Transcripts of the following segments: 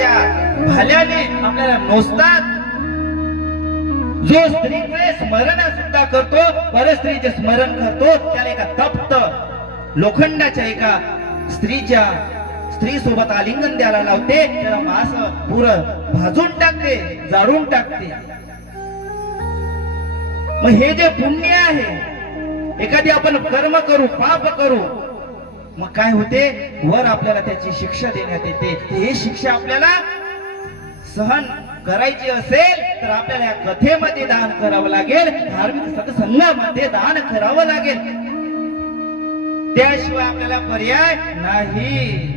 भाल्याने आपल्याला नोचतात. जो स्त्रीचे स्मरण सुद्धा करतो, परस्त्रीचे स्मरण करतो, त्याला एका तप्त लोखंडाच्या एका स्त्री सोबत आलिंगन द्यायला लावते, त्याला मांस पुरं भाजून टाकते, जाळून टाकते. मग हे जे पुण्य आहे, एखादी आपण कर्म करू, पाप करू, मग काय होते, वर आपल्याला त्याची शिक्षा देण्यात येते. हे शिक्षा आपल्याला सहन करायची असेल तर आपल्याला या कथेमध्ये दान करावं लागेल, धार्मिक सत्संगामध्ये दान करावं लागेल. त्याशिवाय आपल्याला पर्याय नाही.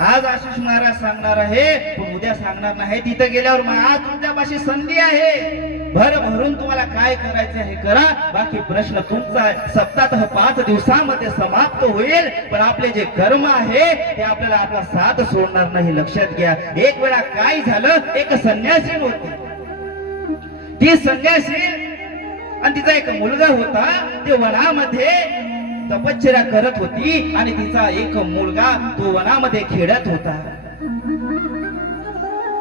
आज आशिष महाराज सांगणार आहे, पण उद्या सांगणार नाही. तिथं गेल्यावर मग आज तुमच्यापाशी संधी आहे, भरभरून तुम्हाला काय करायचं आहे करा, बाकी प्रश्न तुमचा आहे. सप्ताह 5 दिवसामध्ये समाप्त होईल, पण आपले जे कर्म आहे ते आपल्याला आपला साथ सोडणार नाही. लक्षात घ्या. एक वेळा काय झालं, एक संन्यासी होती. ती संन्यासी आणि तिचा एक मुलगा होता. ते वनामध्ये तपश्चर्या करत होती आणि तिचा एक मुलगा तो वनामध्ये खेळत होता.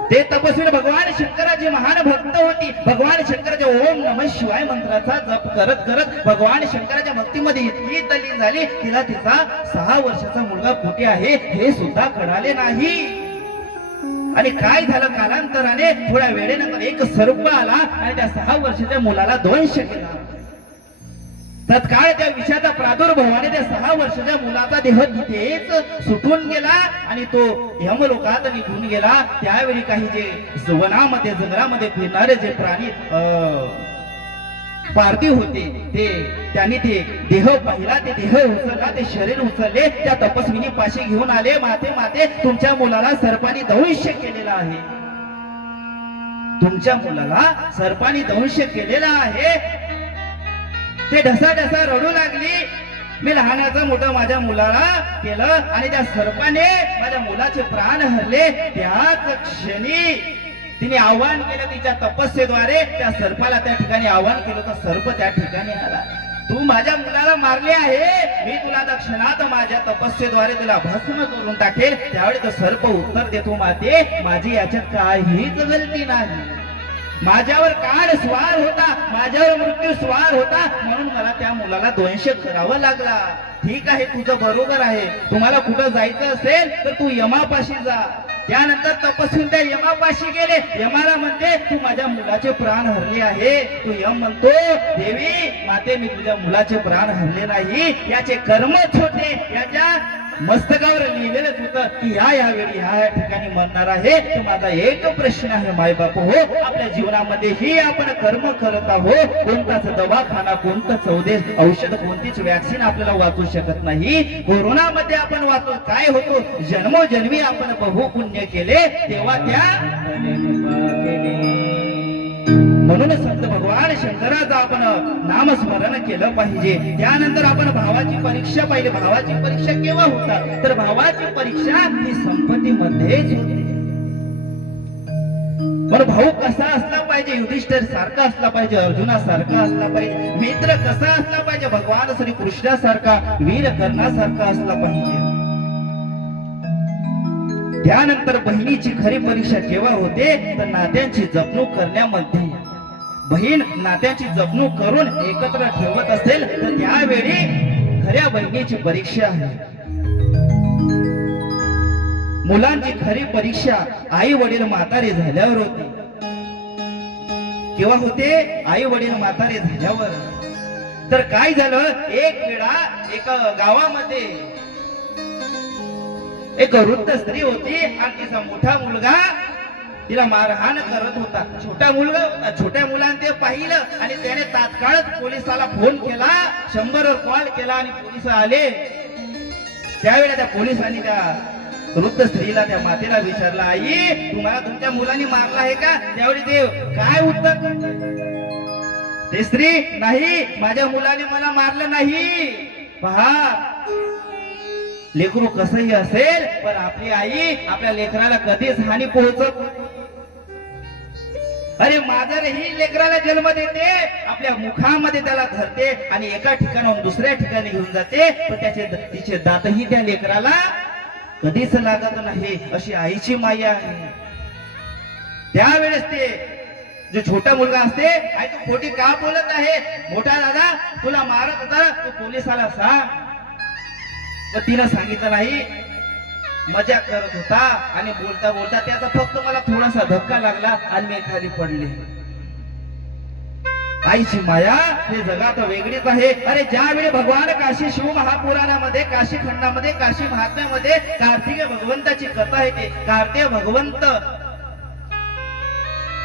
ते तपस्वी भगवान शंकराची महान भक्त होती. भगवान शंकराच्या ओम नमः शिवाय मंत्राचा जप करत करत भगवान शंकराच्या भक्तीमध्ये इतकी तल्लीन झाली, तिला तिचा 6 वर्षाचा मुलगा कुठे आहे हे सुद्धा कळाले नाही. आणि काय झालं, कालांतराने थोड्या वेळेनंतर एक सर्प आला आणि त्या 6 वर्षाच्या मुलाला दंश केला. तत्काळ त्या विषाचा प्रादुर्भावाने त्या 6 वर्षाच्या मुलाचा देह तिथेच सुटून गेला आणि तो यमलोकात निघून गेला. त्यावेळी काही जे वनामध्ये जंगलामध्ये फिरणारे जे प्राणी पार्थिव होते, त्यांनी ते देह पाहिला, ते देह उचलला, ते शरीर उचलले, त्या तपस्विनी पाशी घेऊन आले. माते माते, तुमच्या मुलाला सर्पाने दंश केलेला आहे, तुमच्या मुलाला सर्पाने दंश केलेला आहे. ते ढसा रडू लागली. मी लहानाचा मोठा माझ्या मुलाला केलं आणि त्या सर्पाने माझ्या मुलाचे प्राण हरले. त्याच क्षणी तिने आव्हान केलं तिच्या तपस्येद्वारे. त्या सर्पाला त्या ठिकाणी आव्हान केलं, तर सर्प त्या ठिकाणी आला. तू माझ्या मुलाला मारले आहे, मी तुला दक्षिणात माझ्या तपस्येद्वारे तुला भस्म करून टाकेल. त्यावेळी तो सर्प उत्तर देतो, माते माझी याच्यात काहीच गलती नाही. माझ्यावर काळ स्वार होता, माझ्यावर मृत्यू स्वार होता, म्हणून मला त्या मुलाला दंश करावा लागला. ठीक आहे, तुझं बरोबर आहे. तुम्हाला कुठं जायचं असेल तर तू यमापाशी जा. त्यानंतर तपस्वी त्या यमापाशी गेले. यमाला म्हणते, तू माझ्या मुलाचे प्राण हरले आहे. तू यम म्हणतो, देवी माते मी तुझ्या मुलाचे प्राण हरले नाही. याचे कर्मच होते, याच्या मस्तकावर लिहिलेलंच होतं की यावेळी ह्या ठिकाणी मरणार आहे. तर माझा एक प्रश्न आहे माय बाप हो, आपल्या जीवनामध्ये ही आपण कर्म करत आहोत. कोणताच दवाखाना, कोणतंच औषध, कोणतीच वॅक्सिन आपल्याला वाचू शकत नाही. कोरोनामध्ये आपण वाचू काय होतो, जन्मोजन्मी आपण बहु पुण्य केले तेव्हा त्या म्हणून संत भगवान शंकराचं आपण नामस्मरण केलं पाहिजे. त्यानंतर आपण भावाची परीक्षा पाहिली. भावाची परीक्षा केव्हा होतात, तर भावाची परीक्षा ही संपत्तीमध्येच होते. पण भाऊ कसा असला पाहिजे, युधिष्ठिर सारखा असला पाहिजे, अर्जुना सारखा असला पाहिजे. मित्र कसा असला पाहिजे, भगवान श्री कृष्णासारखा, वीर कर्णासारखा असला पाहिजे. त्यानंतर बहिणीची खरी परीक्षा केव्हा होते, तर नात्यांची जपणूक करण्यामध्ये. बहीण नात्याची जपणूक करून एकत्र ठेवत असेल तर त्यावेळी खऱ्या बहिणीची परीक्षा आहे. मुलांची खरी परीक्षा आई वडील म्हातारे झाल्यावर होते. केव्हा होते, आई वडील म्हातारे झाल्यावर. तर काय झालं, एक वेळा एक गावामध्ये एक वृद्ध स्त्री होती आणि तिचा मोठा मुलगा तिला मारहाण करत होता. छोटा मुलगा होता. छोट्या मुलाने ते पाहिलं आणि त्याने तात्काळच पोलिसाला फोन केला, 100 कॉल केला आणि पोलिस आले. त्यावेळेला त्या पोलिसांनी त्या वृद्ध स्त्रीला, त्या मातेला विचारलं, आई तुम्हाला तुमच्या मुलांनी मारला आहे का? त्यावेळी ते काय उत्तर, ते स्त्री, नाही माझ्या मुलाने मला मारलं नाही. पहा, लेकरू कसंही असेल पण आपली आई आपल्या लेकराला कधीच हानी पोहोचत. अरे माजर ही लेकराला जन्म देते, आपल्या मुखामध्ये त्याला धरते आणि एका ठिकाणाहून दुसऱ्या ठिकाणी घेऊन जाते, पण तिचे दातही त्या लेकराला कधीच लागत नाही अशी आईची माया आहे. त्यावेळेस ते जो छोटा मुलगा असते, आई तू खोटी का बोलत आहे, मोठा दादा तुला मारत होता, तू पोलिसाला सांग. तर तिनं सांगितलं नाही, मजा करत होता आणि बोलता बोलता त्याचा फक्त मला थोडासा धक्का लागला आणि मी खाली पडले. आईची माया हे जगात वेगळीच आहे. अरे ज्यावेळी भगवान काशी शिव महापुराणामध्ये, काशी खंडामध्ये, काशी महात्म्यामध्ये कार्तिक भगवंताची कथा आहे. ते कार्तिक भगवंत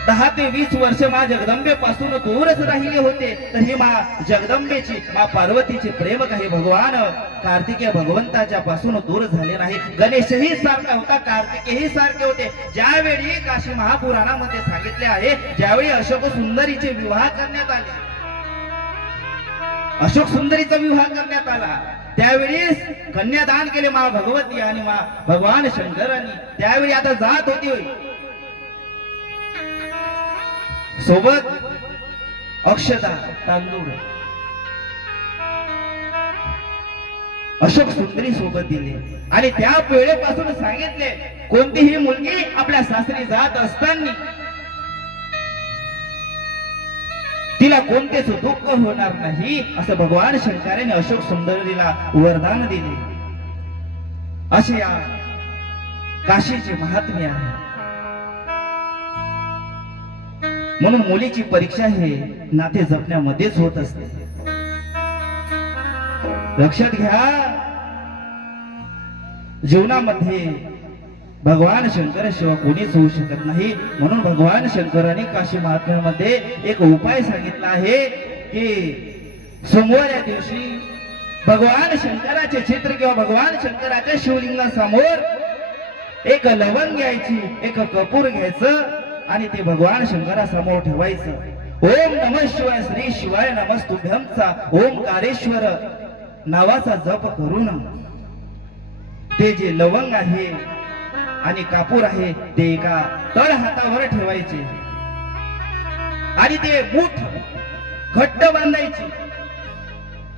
10 ते 20 वर्ष मा जगदंबे पासून दूरच राहिले होते. तर ही मा जगदंबेची, मा पार्वतीचे प्रेम काही भगवान कार्तिकेय भगवंताच्या पासून दूर झाले नाही. गणेशही सारखा होता, कार्तिकेयही सारखे होते. ज्यावेळी काशी महापुराणामध्ये सांगितले आहे, ज्यावेळी अशोक सुंदरीचे विवाह करण्यात आले, अशोक सुंदरीचा विवाह करण्यात आला, त्यावेळी कन्यादान केले मा भगवती आणि मा भगवान शंकरांनी. त्यावेळी आता जात होती सोबत अक्षता, तांदूळ अशोक सुंदरी सोबत दिले आणि त्या वेळेपासून सांगितले, कोणतीही मुलगी आपल्या सासरी जात असताना तिला कोणतेच दुःख होणार नाही असं भगवान शंकराने अशोक सुंदरीला वरदान दिले. असे या काशीचे महात्म्य आहे. म्हणून मुलीची परीक्षा हे नाते जपण्यामध्येच होत असते. लक्षात घ्या, जीवनामध्ये भगवान शंकराशिवाय कोणीच होऊ शकत नाही. म्हणून भगवान शंकराने काशी महात्म्यामध्ये एक उपाय सांगितला आहे की सोमवार या दिवशी भगवान शंकराचे चित्र किंवा भगवान शंकराच्या शिवलिंगासमोर एक लवंग घ्यायची, एक कपूर घ्यायचं आणि ते भगवान शंकरासमोर ठेवायचं. ओम नमः शिवाय, श्री शिवाय नमस्तुभ्यमचा ओंकारेश्वर नावाचा जप करून ते जे लवंग आहे आणि कापूर आहे ते एका तळ हातावर ठेवायचे आणि ते मूठ घट्ट बांधायची.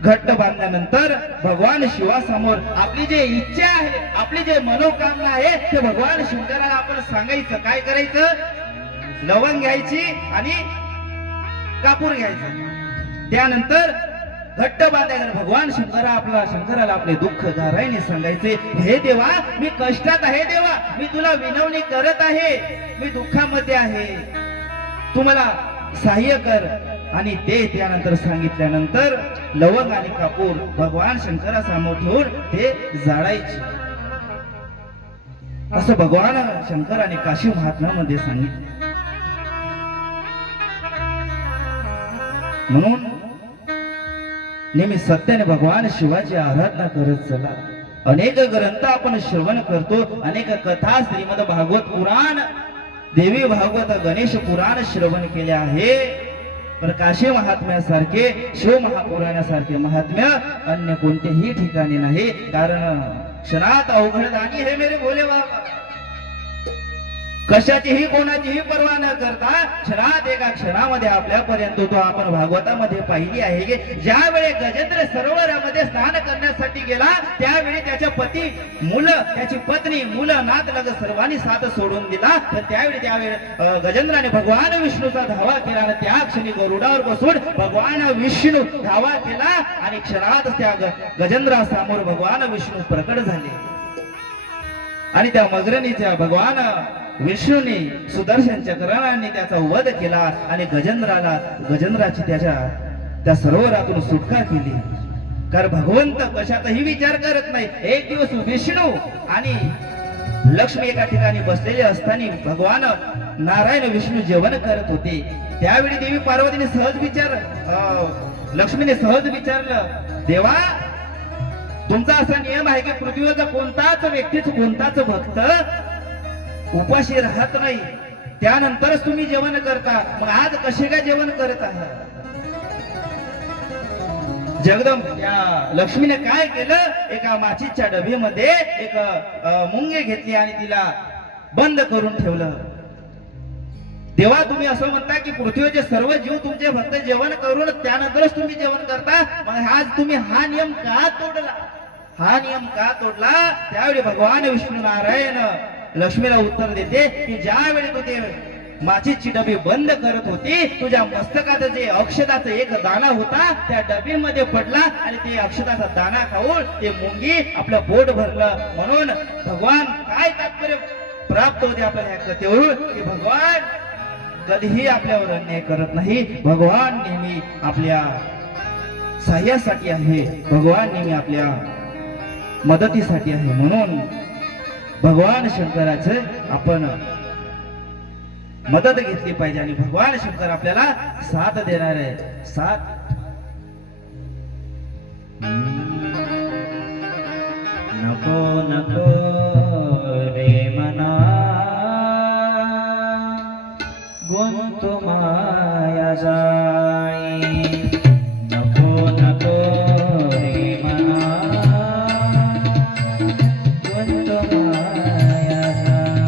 घट्ट बांधल्यानंतर भगवान शिवासमोर आपली जे इच्छा आहे, आपली जे मनोकामना आहे ते भगवान शंकराला आपण सांगायचं. काय करायचं, लवंग घ्यायची आणि कापूर घ्यायचं. त्यानंतर घट्ट बांधायचं. भगवान शंकराला आपले दुःख गाराईने सांगायचे, हे देवा मी कष्टात आहे, देवा मी तुला विनवणी करत आहे, मी दुःखामध्ये आहे, तू मला सहाय्य कर. आणि ते त्यानंतर सांगितल्यानंतर लवंग आणि कापूर भगवान शंकरासमोर ठेवून ते जाळायचे. असं भगवान शंकराने काशी महात्म्यामध्ये सांगितले. म्हणून नेहमी सत्याने भगवान शिवाची आराधना करत चला. अनेक ग्रंथ आपण श्रवण करतो, अनेक कथा श्रीमद भागवत पुराण, देवी भागवत, गणेश पुराण श्रवण केले आहे. पण काशी महात्म्यासारखे, शिव महापुराणासारखे महात्म्य अन्य कोणत्याही ठिकाणी नाही. कारण क्षणात अवघडदानी हे मेरे भोले बाबा, कशाचीही कोणाचीही पर्वा न करता क्षणात, एका क्षणामध्ये आपल्यापर्यंत तो आपण भागवतामध्ये पाहिली आहे की ज्यावेळी गजेंद्र सरोवरामध्ये स्नान करण्यासाठी गेला, त्यावेळी त्याच्या पती, मुलं, त्याची पत्नी, मुलं, नातलग सर्वांनी साथ सोडून दिला. तर त्यावेळी गजेंद्राने भगवान विष्णूचा धावा केला आणि त्या क्षणी गरुडावर बसून भगवान विष्णू धावा केला आणि क्षणात त्या गजेंद्रासमोर भगवान विष्णू प्रकट झाले आणि त्या मगरणीच्या भगवान विष्णूने सुदर्शन चक्राने त्याचा वध केला आणि गजेंद्राची त्या सरोवरातून सुटका केली. कारण भगवंत कशाचाही विचार करत नाही. एक दिवस विष्णू आणि लक्ष्मी एका ठिकाणी बसलेले असताना भगवान नारायण विष्णू जेवण करत होते. त्यावेळी देवी पार्वतीने लक्ष्मीने सहज विचारलं, देवा तुमचा असा नियम आहे की पृथ्वीवरचा कोणताच व्यक्तीच, कोणताच भक्त उपाशी राहत नाही, त्यानंतरच तुम्ही जेवण करता, मग आज कसे काय जेवण करत आहात? जगदंब या लक्ष्मीने काय केलं, एका माचीच्या डबीमध्ये एक मुंगी घेतली आणि तिला बंद करून ठेवलं. तेव्हा तुम्ही असं म्हणता की पृथ्वीचे सर्व जीव तुमचे फक्त जेवण करून त्यानंतरच तुम्ही जेवण करता, मग आज तुम्ही हा नियम का तोडला? हा नियम का तोडला? त्यावेळी भगवान विष्णू नारायण लक्ष्मीला उत्तर देते की ज्यावेळी तू ते माचीची डबी बंद करत होती, तुझ्या मस्तकात जे अक्षताचा एक दाणा होता त्या डबीमध्ये पडला आणि ते अक्षताचा दाणा खाऊन ते मुंगी आपलं पोट भरलं. म्हणून भगवान काय तात्पर्य प्राप्त होते आपल्याला ह्या कथेवरून की भगवान कधीही आपल्यावर अन्याय करत नाही. भगवान नेहमी आपल्या सहाय्यासाठी आहे, भगवान नेहमी आपल्या मदतीसाठी आहे. म्हणून भगवान शंकराचे आपण मदत घेतली पाहिजे आणि भगवान शंकर आपल्याला साथ देणार आहे. साथ नको नको रे मना गुंतु माया जाई. नको नको रे मना गुंतु माया जाई.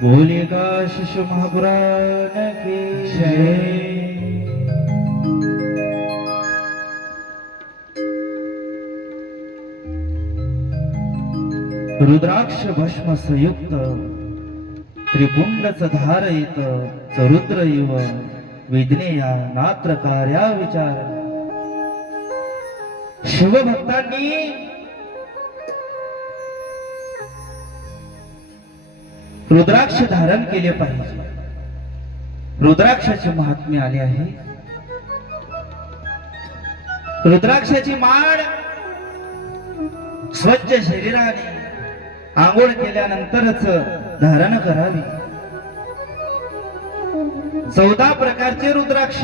बोलेगा शिशु महापुराण की जय. रुद्राक्ष भस्म संयुक्त त्रिपुंडच धारयित चरुद्र इव वेदनेया नात्र कार्या विचार. शिवभक्तांनी रुद्राक्ष धारण केले पाहिजे. रुद्राक्षाचे महात्म्य आले आहे. रुद्राक्षाची माळ स्वच्छ शरीराने आंघोळ केल्यानंतरच धारण करावी. 14 प्रकारचे रुद्राक्ष,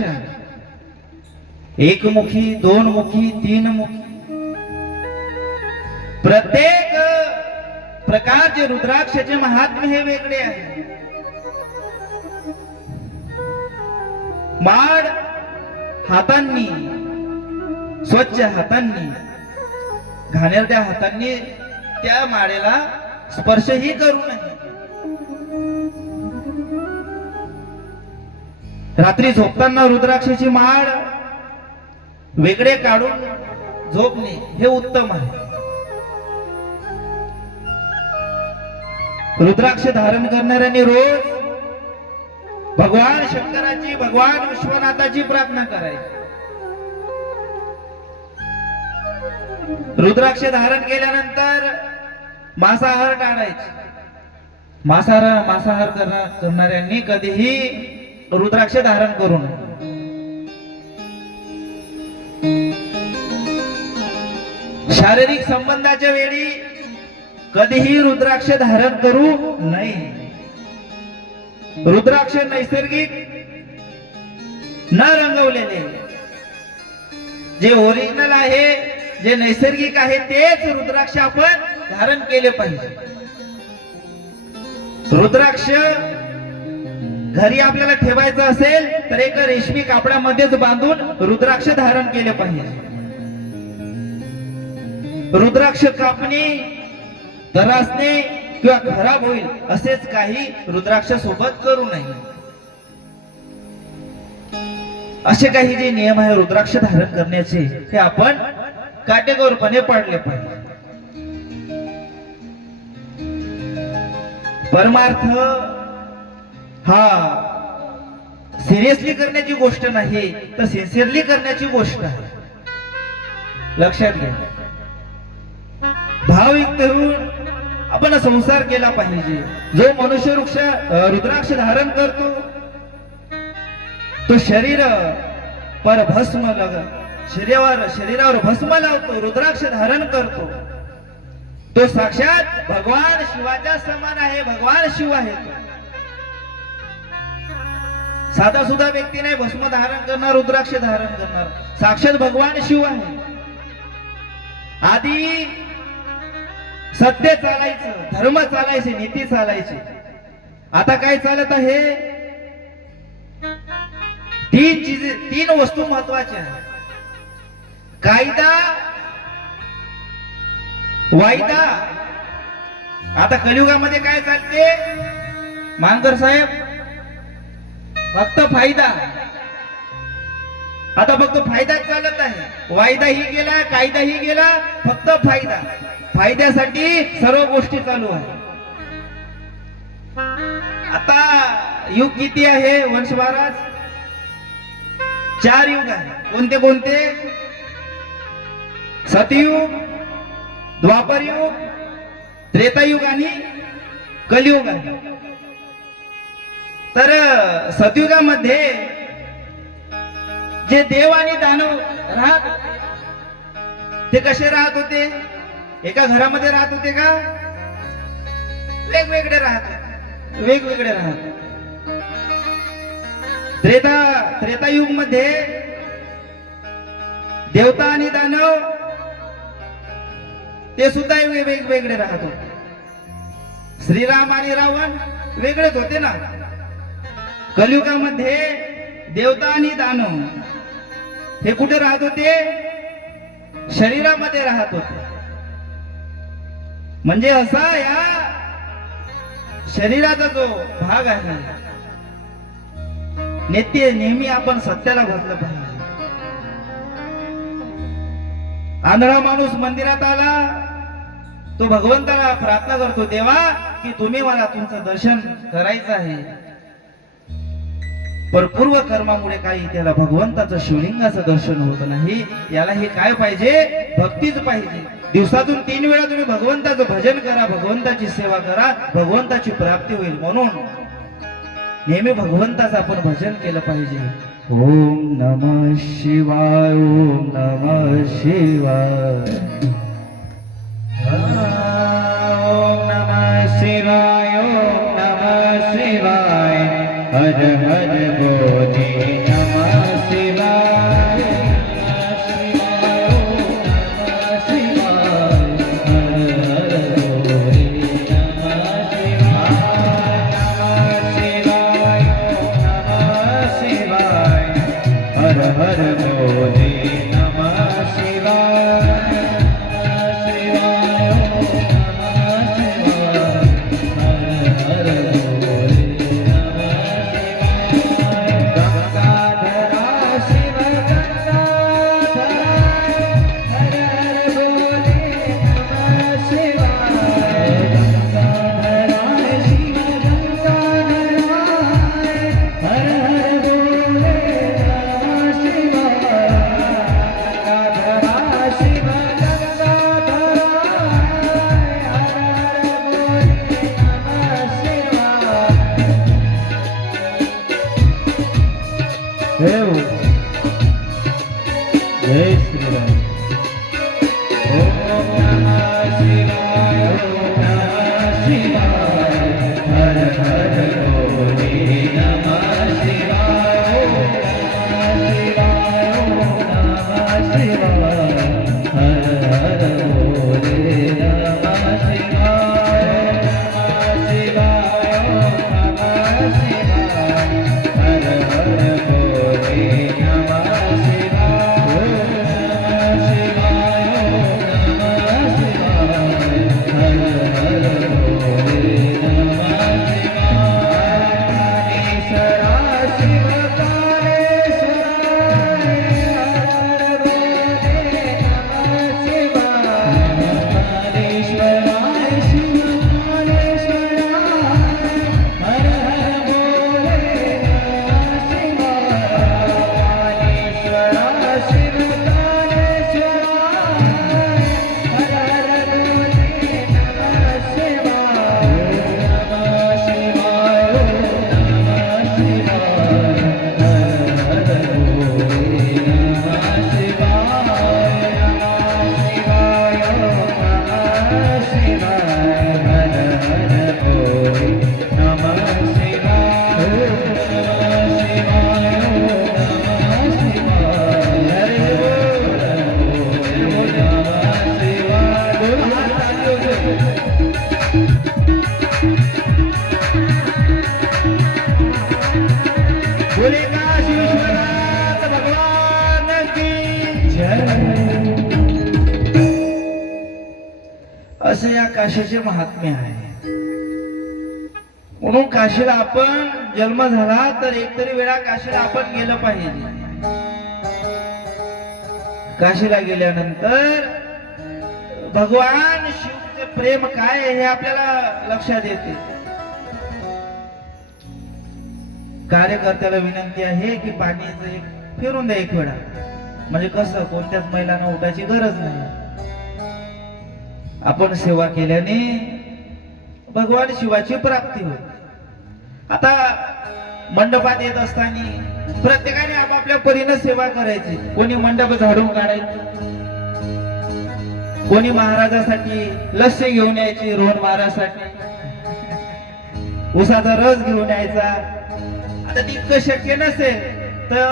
एकमुखी, दोनमुखी, तीनमुखी, प्रत्येक प्रकारचे रुद्राक्षाचे महात्म्य हे वेगळे आहे. माळ हातांनी, स्वच्छ हातांनी, घाणेरड्या हातांनी त्या माळेला स्पर्शही करू नये. रात्री झोपताना रुद्राक्षाची माळ वेगळे काढून झोपणे हे उत्तम आहे. रुद्राक्ष धारण करणाऱ्यांनी रोज भगवान शंकराची भगवान विश्वनाथाची प्रार्थना करायची. रुद्राक्ष धारण केल्यानंतर मांसाहार टाळायचे. मांसाहार करणाऱ्यांनी कधीही रुद्राक्ष धारण करू नये. शारीरिक संबंधाच्या वेळी कधीही रुद्राक्ष धारण करू नये. रुद्राक्ष नैसर्गिक न रंगवलेले, जे ओरिजिनल आहे, जे नैसर्गिक आहे तेच रुद्राक्ष आपण धारण केले पाहिजे. रुद्राक्ष घरी आपल्याला ठेवायचं असेल तर एक रेशमी कापडामध्येच बांधून रुद्राक्ष धारण केले पाहिजे. रुद्राक्ष कापणे, दरासणे किंवा खराब होईल असेच काही रुद्राक्ष सोबत करू नये. असे काही जे नियम आहे रुद्राक्ष धारण करण्याचे हे आपण काटेकोरपणे पाळले पाहिजे. परमार्थ हा सिरियसली करण्याची गोष्ट नाही तर सिन्सिअरली करण्याची गोष्ट आहे. लक्षात घ्या. भावयुक्त होऊन आपण संसार केला पाहिजे. जो मनुष्य रुद्राक्ष धारण करतो तो शरीर पर भस्म शरीरावर भस्म लावतो, रुद्राक्ष धारण करतो, तो साक्षात भगवान शिवाच्या समान आहे. भगवान शिव आहे तो. साधा सुद्धा व्यक्ती नाही भस्म धारण करणार, रुद्राक्ष धारण करणार. साक्षात भगवान शिव आहे. आधी सत्य चालायचं, धर्म चालायचे, नीती चालायची. आता काय चालत आहे? तीन वस्तू महत्वाच्या आहेत. कायदा, वायदा. आता कलियुगामध्ये काय चालते मानकर साहेब? फक्त फायदा. आता फक्त फायदाच चालत आहे. वायदाही गेला, कायदाही गेला, फक्त फायदा. फायद्यासाठी सर्व गोष्टी चालू आहे. आता युग किती आहे वंश महाराज? 4 युग आहे. कोणते कोणते? सतयुग, द्वापर युग, त्रेतायुग आणि कलियुग आहे. तर सतयुगामध्ये जे देव आणि दानव राहत ते कसे राहत होते? एका घरामध्ये राहत होते का? वेगवेगळे राहत. त्रेतायुग मध्ये देवता आणि दानव ते सुद्धा वेगवेगळे राहत होते. श्रीराम आणि रावण वेगळेच होते ना. कलियुगामध्ये देवता आणि दानव हे कुठे राहत होते? शरीरामध्ये राहत होते. म्हणजे असा या शरीराचा जो भाग आहे नेहमी आपण सत्याला भजलं पाहिजे. आंधळा माणूस मंदिरात आला, तो भगवंताला प्रार्थना करतो, देवा की तुम्ही मला तुमचं दर्शन करायचं आहे. पण पूर्व कर्मामुळे काही त्याला भगवंताचं शिवलिंगाचं दर्शन होत नाही. याला हे काय पाहिजे? भक्तीच पाहिजे. दिवसातून 3 वेळा तुम्ही भगवंताचं भजन करा, भगवंताची सेवा करा, भगवंताची प्राप्ती होईल. म्हणून नेहमी भगवंताचं आपण भजन केलं पाहिजे. ओम नमः शिवाय, ओम नमः शिवाय. ओम नमः शिवाय, ओम नमः शिवाय. हर हर बोले नमः शिवाय. हर हर बोले नमः शिवाय. शिवाय हर हर भोले नमः शिवाय नमः शिवाय हर हर भोले नमः शिवाय नमः शिवाय हर हर भोले नमः शिवाय नमः शिवाय हर हर भोले नमः बोले काशी विश्वनाथ भगवान की जय. असे या काशीचे महात्म्य आहे. म्हणून काशीला आपण जन्म झाला तर एकतरी वेळा काशीला आपण गेलं पाहिजे. काशीला गेल्यानंतर भगवान शिवचे प्रेम काय आहे हे आपल्याला लक्षात येते. कार्यकर्त्याला विनंती आहे की पाणीचं एक फिरून द्या एक वेळा, म्हणजे कसं कोणत्याच महिलांना उठायची गरज नाही. आपण सेवा केल्याने भगवान शिवाची प्राप्ती होते. आता मंडपात येत असताना प्रत्येकाने आपापल्या परीने सेवा करायची. कोणी मंडप झाडून काढायची, कोणी महाराजासाठी लस्सी घेऊन यायची, रोहन महाराजासाठी उसाचा रस घेऊन यायचा. आता तितकं शक्य नसेल तर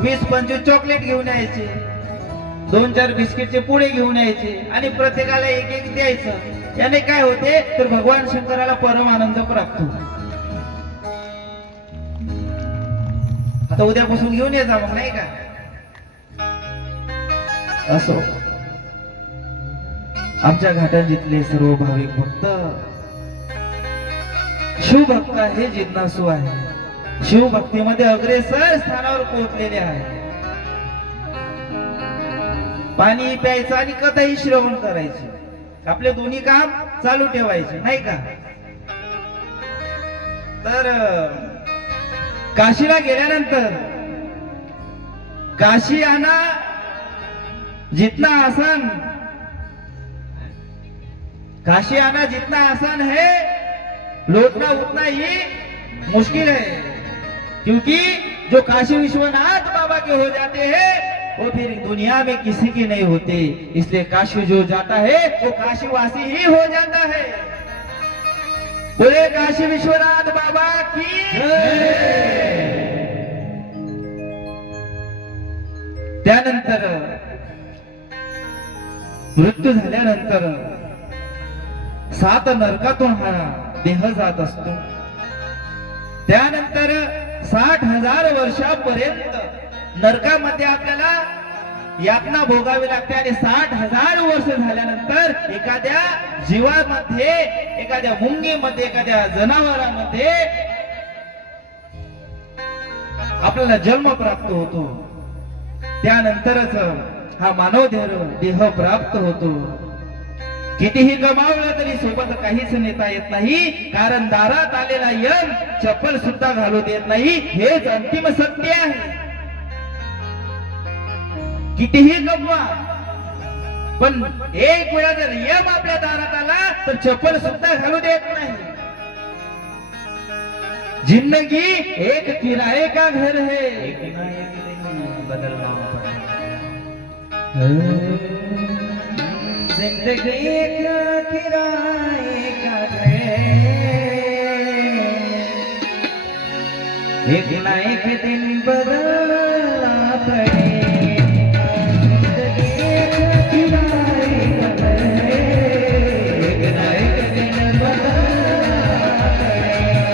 20-25 चॉकलेट घेऊन यायचे, 2-4 बिस्किटचे पुडे घेऊन यायचे आणि प्रत्येकाला एक एक द्यायचं. याने काय होते तर भगवान शंकराला परम आनंद प्राप्त होतो. आता उद्यापासून घेऊन ये जा मग, नाही का? असो आमच्या घाटांजितले सर्व भाविक भक्त शिवभक्त हे जिज्ञासू आहे. शिवभक्तीमध्ये अग्रेसर स्थानावर पोहोचलेले आहे. पाणी प्यायचं आणि कथाही श्रवण करायची, आपले दोन्ही काम चालू ठेवायचे, नाही का? तर काशीला गेल्यानंतर काशी आना जितना आसान, काशी आना जितना आसान है लौटना उतना ही मुश्किल है. क्योंकि जो काशी विश्वनाथ बाबा के हो जाते हैं वो फिर दुनिया में किसी के नहीं होते. इसलिए काशी जो जाता है वो काशीवासी ही हो जाता है. बोले काशी विश्वनाथ बाबा की जय. त्यानंतर मृत्यू झाल्यानंतर 7 नरकातून हा देह जात असतो. त्यानंतर 60,000 वर्षापर्यंत नरकामध्ये आपल्याला यातना भोगावी लागते. आणि 60,000 वर्ष झाल्यानंतर एखाद्या जीवामध्ये, एखाद्या मुंगीमध्ये, एखाद्या जनावरामध्ये आपल्याला जन्म प्राप्त होतो. त्यानंतरच हा मानव देह प्राप्त होतो. कितीही कमावलं तरी सोबत काहीच नेता येत नाही, कारण दारात आलेला यम चप्पल सुद्धा घालू देत नाही. हेच अंतिम सत्य आहे. कितीही कमवा, पण एक वेळा जर यम आपल्या दारात आला तर चप्पल सुद्धा घालू देत नाही. जिंदगी एक किराए का घर है, बदलना जिंदगी एक किराए का घर एक ना एक दिन बदलना पड़ेगा जिंदगी एक किनारे कदर है एक ना एक दिन बदलना पड़ेगा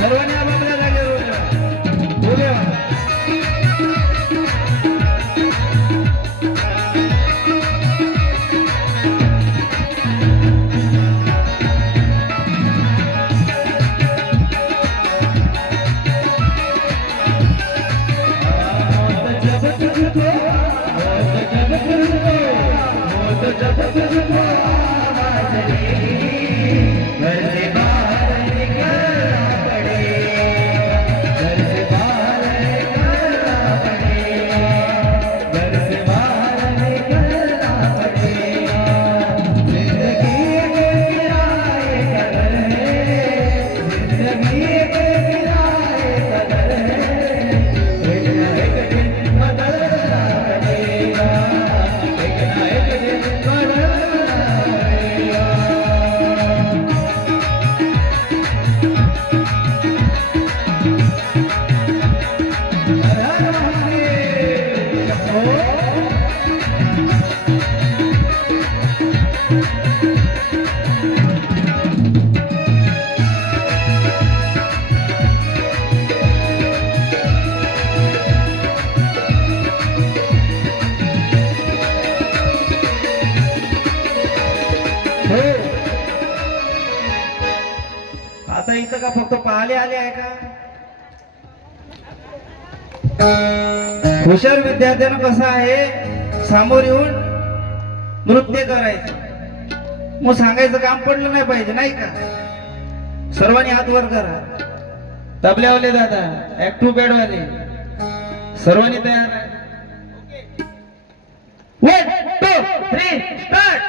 सर्वांनी आपापल्या जागेवर उभे व्हा. जब तुझको आवाज़ देगी घर से बाहर निकलना पड़ेगा घर से बाहर निकलना पड़ेगा घर से बाहर निकलना पड़ेगा जिंदगी के किराए का घर है जिंदगी के किराए का घर है एक ना एक दिन बदलना पड़ेगा एक ना एक दिन बदलना पड़ेगा हर हर महादेव हो. आता इथं का फक्त पाहिले आले आहे का? हुशार विद्यार्थ्यांना कसं आहे समोर येऊन नृत्य करायचं मग सांगायचं काम पडलं नाही पाहिजे नाही का? सर्वांनी हात वर करा. तबल्यावाले दादा ऍक्टिव्ह पॅडवाले सर्वांनी तयार आहे. 1 2 3 स्टार्ट.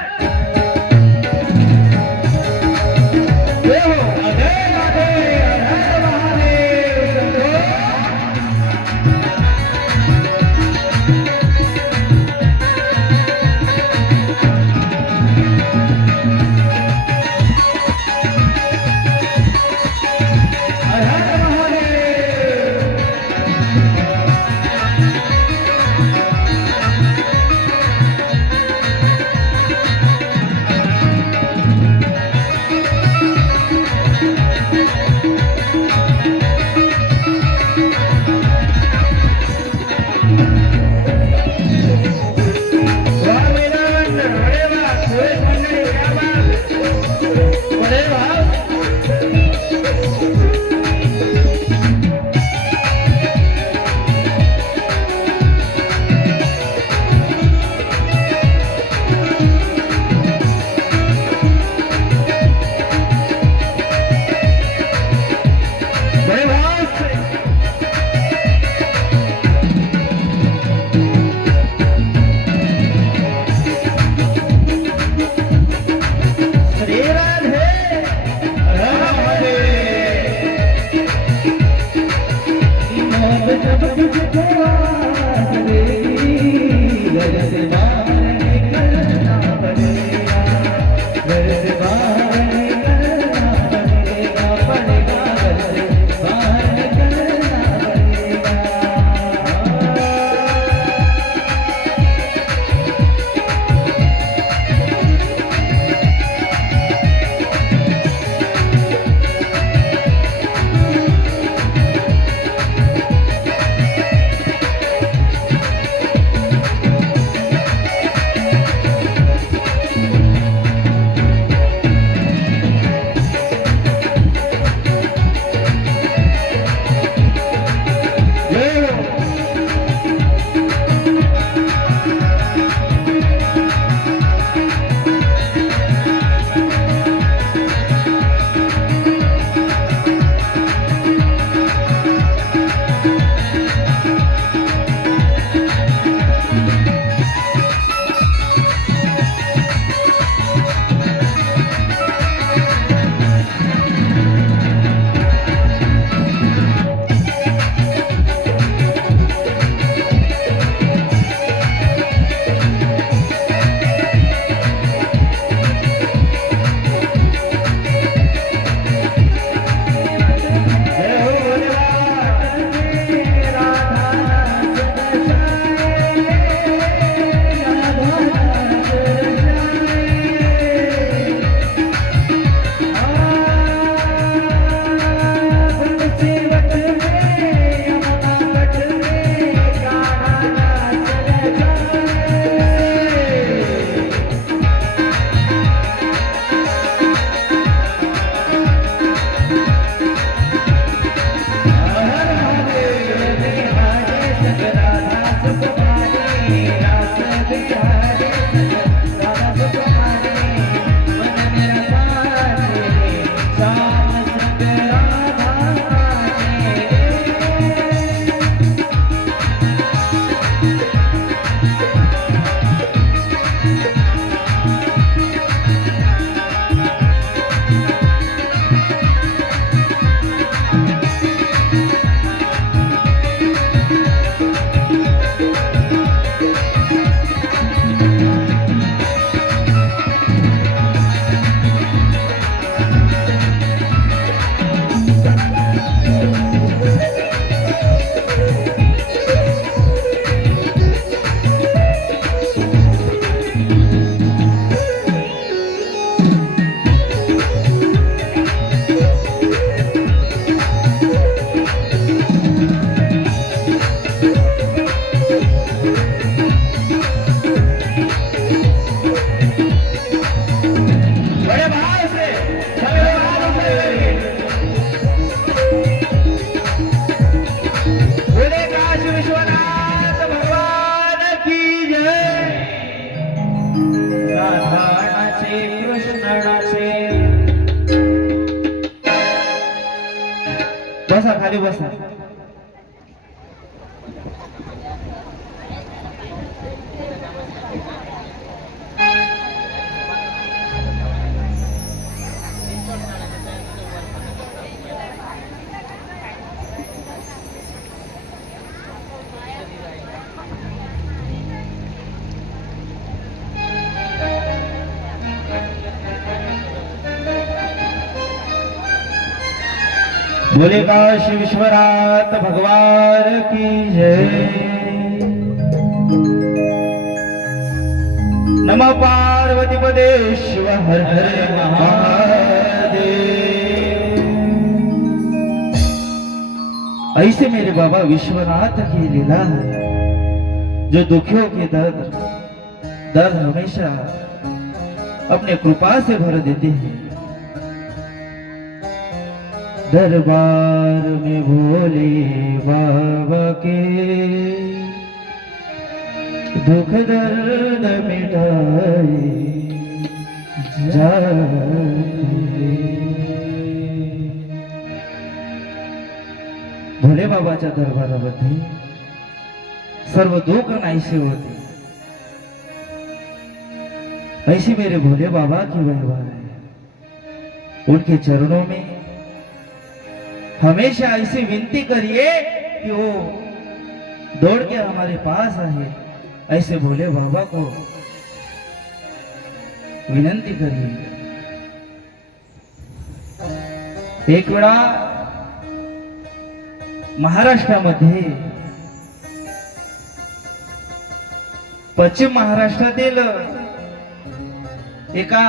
बसा खाली बसा. बोले काशी विश्वनाथ भगवान की जय. नमः पार्वती पदे शिव हर हर महादेव. ऐसे मेरे बाबा विश्वनाथ की लीला है, जो दुखियों के दर्द हमेशा अपने कृपा से भर देते हैं. दरबार में भोले बाबा के दुख दर्द मिटाए जाते. भोले बाबाच्या दरबारामध्ये सर्व दुःख नाहीसे होते. ऐसी मेरे भोले बाबा की महिमा है. उनके चरणों में हमेशा ऐसी विनती करिए कि वो दौड़ के हमारे पास आए. ऐसे भोले बाबा को विनंती करिए. एक वेळा महाराष्ट्रामध्ये, पश्चिम महाराष्ट्रातील एका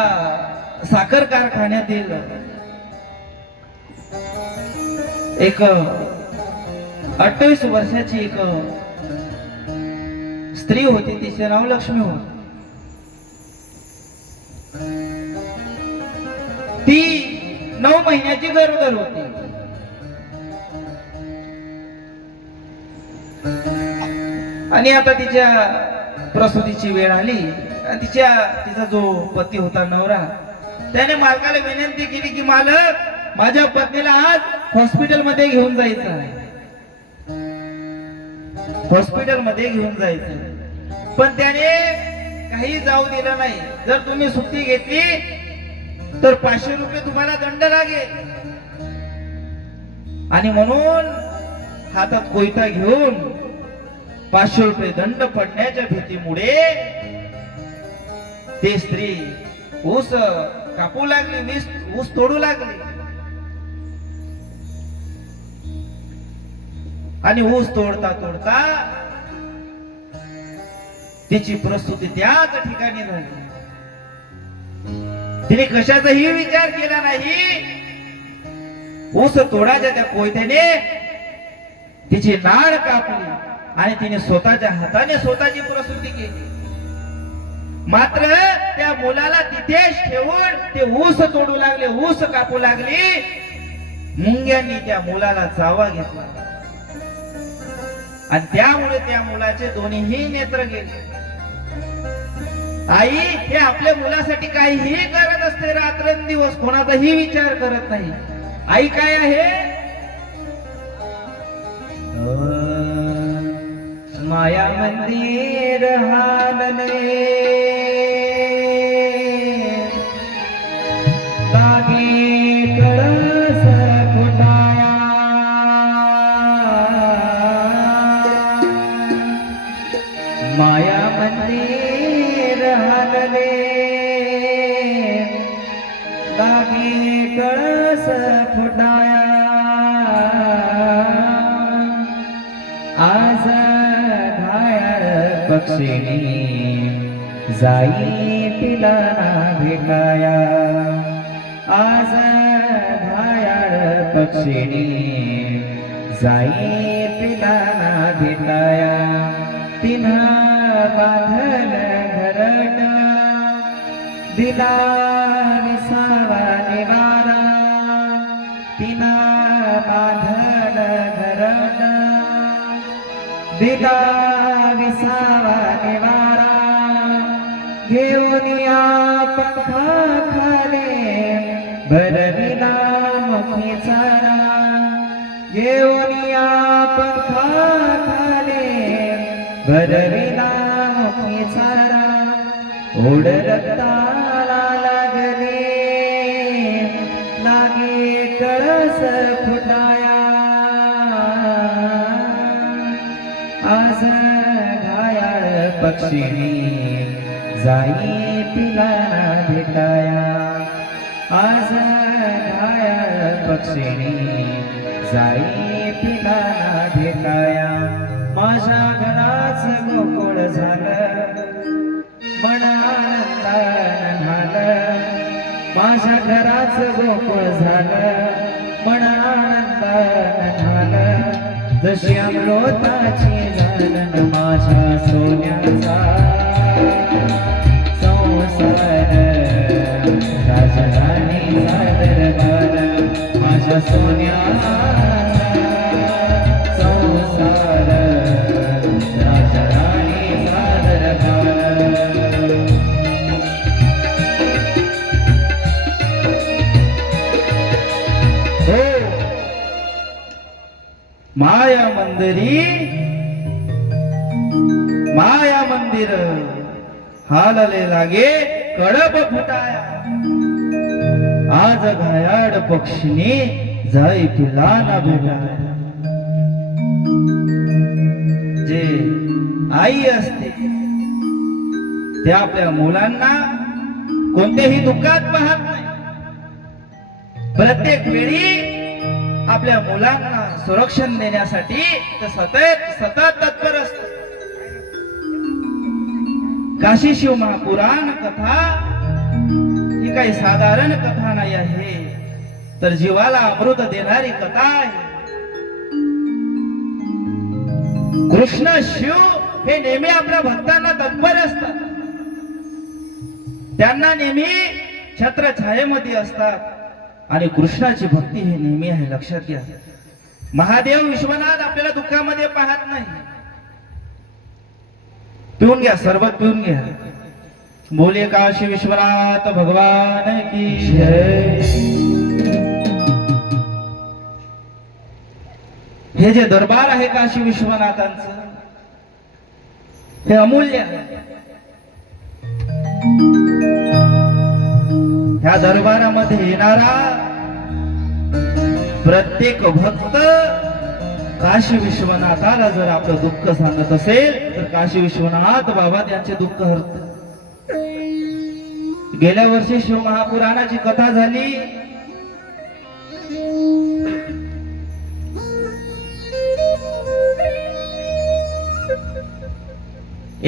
साखर कारखान्यातील एक 28 वर्षाची एक स्त्री होती. तिचे नाव लक्ष्मी होते. ती 9 महिन्याची गरोदर होती. आणि आता तिच्या प्रसूतीची वेळ आली. आणि तिचा जो पती होता नवरा, त्याने मालकाला विनंती केली की मालक, माझ्या पत्नीला आज हॉस्पिटल मध्ये घेऊन जायचं आहे. हॉस्पिटल मध्ये घेऊन जायचं. पण त्याने काही जाऊ दिलं नाही. जर तुम्ही सुट्टी घेतली तर 500 रुपये तुम्हाला दंड लागेल. आणि म्हणून हातात कोयता घेऊन 500 रुपये दंड पडण्याच्या भीतीमुळे ती स्त्री ऊस कापू लागली, ऊस तोडू लागली. आणि ऊस तोडता तोडता तिची प्रसूती त्याच ठिकाणी झाली. तिने कशाचाही विचार केला नाही. ऊस तोडाच्या त्या कोयत्याने तिची नाळ कापली आणि तिने स्वतःच्या हाताने स्वतःची प्रसूती केली. मात्र त्या मुलाला तिथेच ठेवून ते ऊस तोडू लागले, ऊस कापू लागली. मुंग्यांनी त्या मुलाला चावा घेतला आणि त्यामुळे त्या मुलाचे दोन्हीही नेत्र गेले. आई हे आपल्या मुलासाठी काहीही करत असते, रात्रंदिवस कोणाचाही विचार करत नाही. आई काय आहे? माया मंदिर हालले लागे कळस फुटाया. माया मंदिर हालले लागे कळस फुटाया. आज पक्षिणी जाई तिला ना भेटाया. आज घायाळ पक्षिणी जाई तिला ना भेटाया. तिन्हा बांधल घरट दिला विसावा निवारा. तिना बांधल घरट दिला विसावा निवारा. घेऊन या पंखा खाले भरविला मुखी चारा. घेऊनिया पंखाखाले भरविला मुखी सारा ओढ रक्ताला लागले लागे कळस फुटाया आज घायाळ पक्षिणी जाई पिला भेटाया आज घायाळ पक्षिणी जाई पिला भेटाया माझ्या घराच गोकुळ झालं मन आनंदानं झालं माझ्या घराच गोकुळ झालं मन आनंदानं झालं जशी अमृताची झालं माझ्या सोन्याचा संसार राजधानीचा दरबार माझ्या सोन्याचा संसार राजधानीचा दरबार हो माया मंदिर हालले लागे कडप फुटाया आज घायाळ पक्षिणी जाई पिलाना भेटाया जे आई असते ते आपल्या मुलांना कोणत्याही दुःखात पाहत नाही प्रत्येक वेळी आपल्या मुलांना संरक्षण देण्यासाठी ते सतत तत्पर असत काशी शिव महापुराण कथा ही काही साधारण कथा नाही आहे तर जीवाला अमृत देणारी कथा आहे कृष्ण शिव हे नेहमी आपल्या भक्तांना तत्पर असतात त्यांना नेहमी छत्र छायेमध्ये असतात आणि कृष्णाची भक्ती हे नेहमी आहे लक्षात घ्या महादेव विश्वनाथ आपल्याला दुःखामध्ये पाहत नाही पिऊन घ्या सरबत पिऊन घ्या बोले काशी विश्वनाथ भगवान की जय हे जे दरबार आहे काशी विश्वनाथांचं हे अमूल्य आहे ह्या दरबारामध्ये येणारा प्रत्येक भक्त काशी विश्वनाथाला जर आपलं दुःख सांगत असेल तर काशी विश्वनाथ बाबा त्यांचे दुःख हरतात गेल्या वर्षी शिव महापुराणाची कथा झाली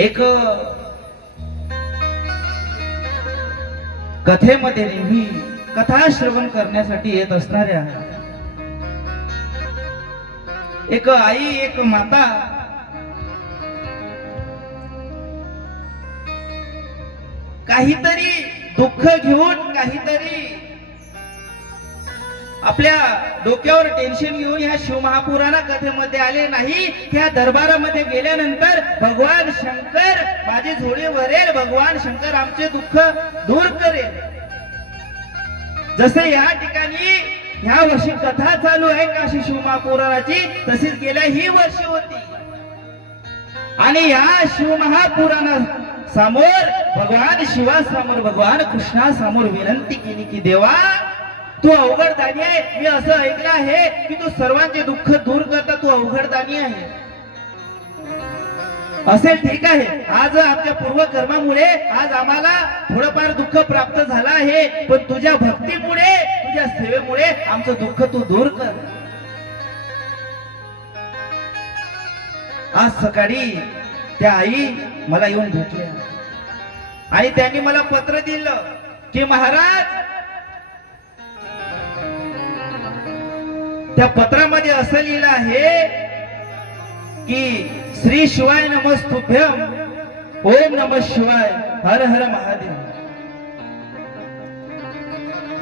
एक कथेमध्ये नेहमी कथा श्रवण करण्यासाठी येत असणाऱ्या एक आई एक माता काहीतरी दुःख घेऊन काहीतरी आपल्या डोक्यावर टेन्शन घेऊन ह्या शिवमहापुराणा कथेमध्ये आले नाही त्या दरबारामध्ये गेल्यानंतर भगवान शंकर माझी झोळी भरेल भगवान शंकर आमचे दुःख दूर करेल जसे या ठिकाणी ह्या वर्षी कथा चालू आहे काशी शिवमहापुराणाची तशीच गेल्या ही वर्षी होती आणि या शिवमहापुराणा समोर भगवान शिवासमोर भगवान कृष्णासमोर विनंती केली की देवा तू अवघड दानी आहे मी असं ऐकलं आहे की तू सर्वांचे दुःख दूर करता तू अवघड दानी आहे असेल ठीक आहे आज आमच्या पूर्वकर्मामुळे आज आम्हाला थोडंफार दुःख प्राप्त झालं आहे पण तुझ्या भक्तीमुळे तुझ्या सेवेमुळे आमचं दुःख तू दूर कर आज सकाळी त्या आई मला येऊन भेटल्या आणि त्यांनी मला पत्र दिलं की महाराज त्या पत्रामध्ये असं लिहिलं आहे की श्री शिवाय नमस्तुभ्यम ओम नमः शिवाय हर हर महादेव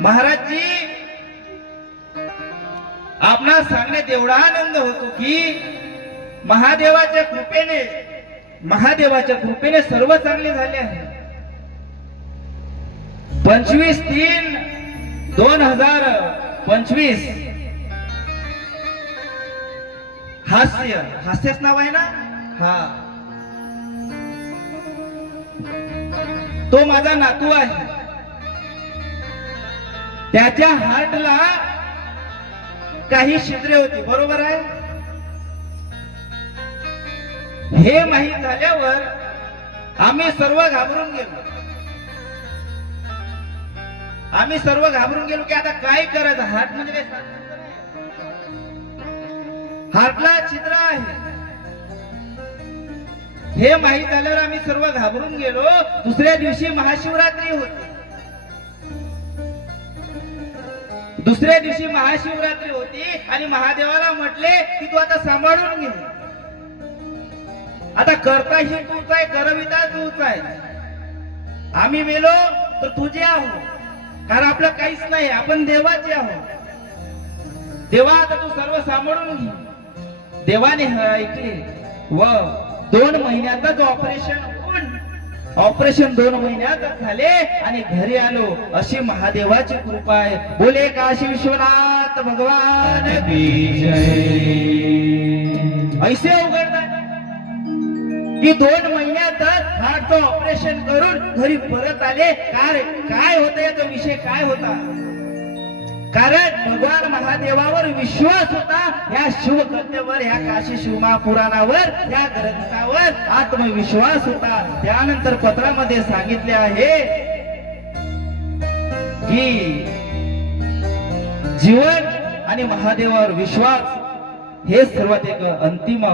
महाराजजी आपणास सांगण्यात एवढा आनंद होतो की महादेवाच्या कृपेने सर्व चांगले झाले आहे 25/3/2025 हास्य हास्यच नाव आहे ना हा तो माझा नातू आहे त्याच्या हार्टला काही छिद्रे होती बरोबर आहे हे माहीत झाल्यावर आम्ही सर्व घाबरून गेलो की आता काय करायचं हार्ट म्हणजे काय साधं नाही. हार्टला छिद्र आहे हे माहीत झाल्यावर आम्ही सर्व घाबरून गेलो दुसऱ्या दिवशी महाशिवरात्री होती आणि महादेवाला म्हटले की तू आता सांभाळून घे आता करता ही तूच आहे करविता तूच आहे आम्ही मेलो तर तुझे आहो कारण आपलं काहीच नाही आपण देवाचे आहोत देवा आता तू सर्व सांभाळून घे देवाने ऐकले व 2 महिन्यातच ऑपरेशन 2 महिन्यातच झाले आणि घरी आलो अशी महादेवाची कृपा आहे बोले काशी विश्वनाथ भगवान की जय. ऐसे उघडतात की 2 महिन्यातच हार्टचं ऑपरेशन करून घरी परत आले काय होतं याचा विषय काय होता कारण भगवान महादेवावर विश्वास होता या शिवकथेवर या काशी शिवमहापुराणावर या ग्रंथावर आत्मविश्वास होता त्यानंतर पत्रामध्ये सांगितले आहे की जीवन आणि महादेवावर विश्वास हे सर्वात एक अंतिम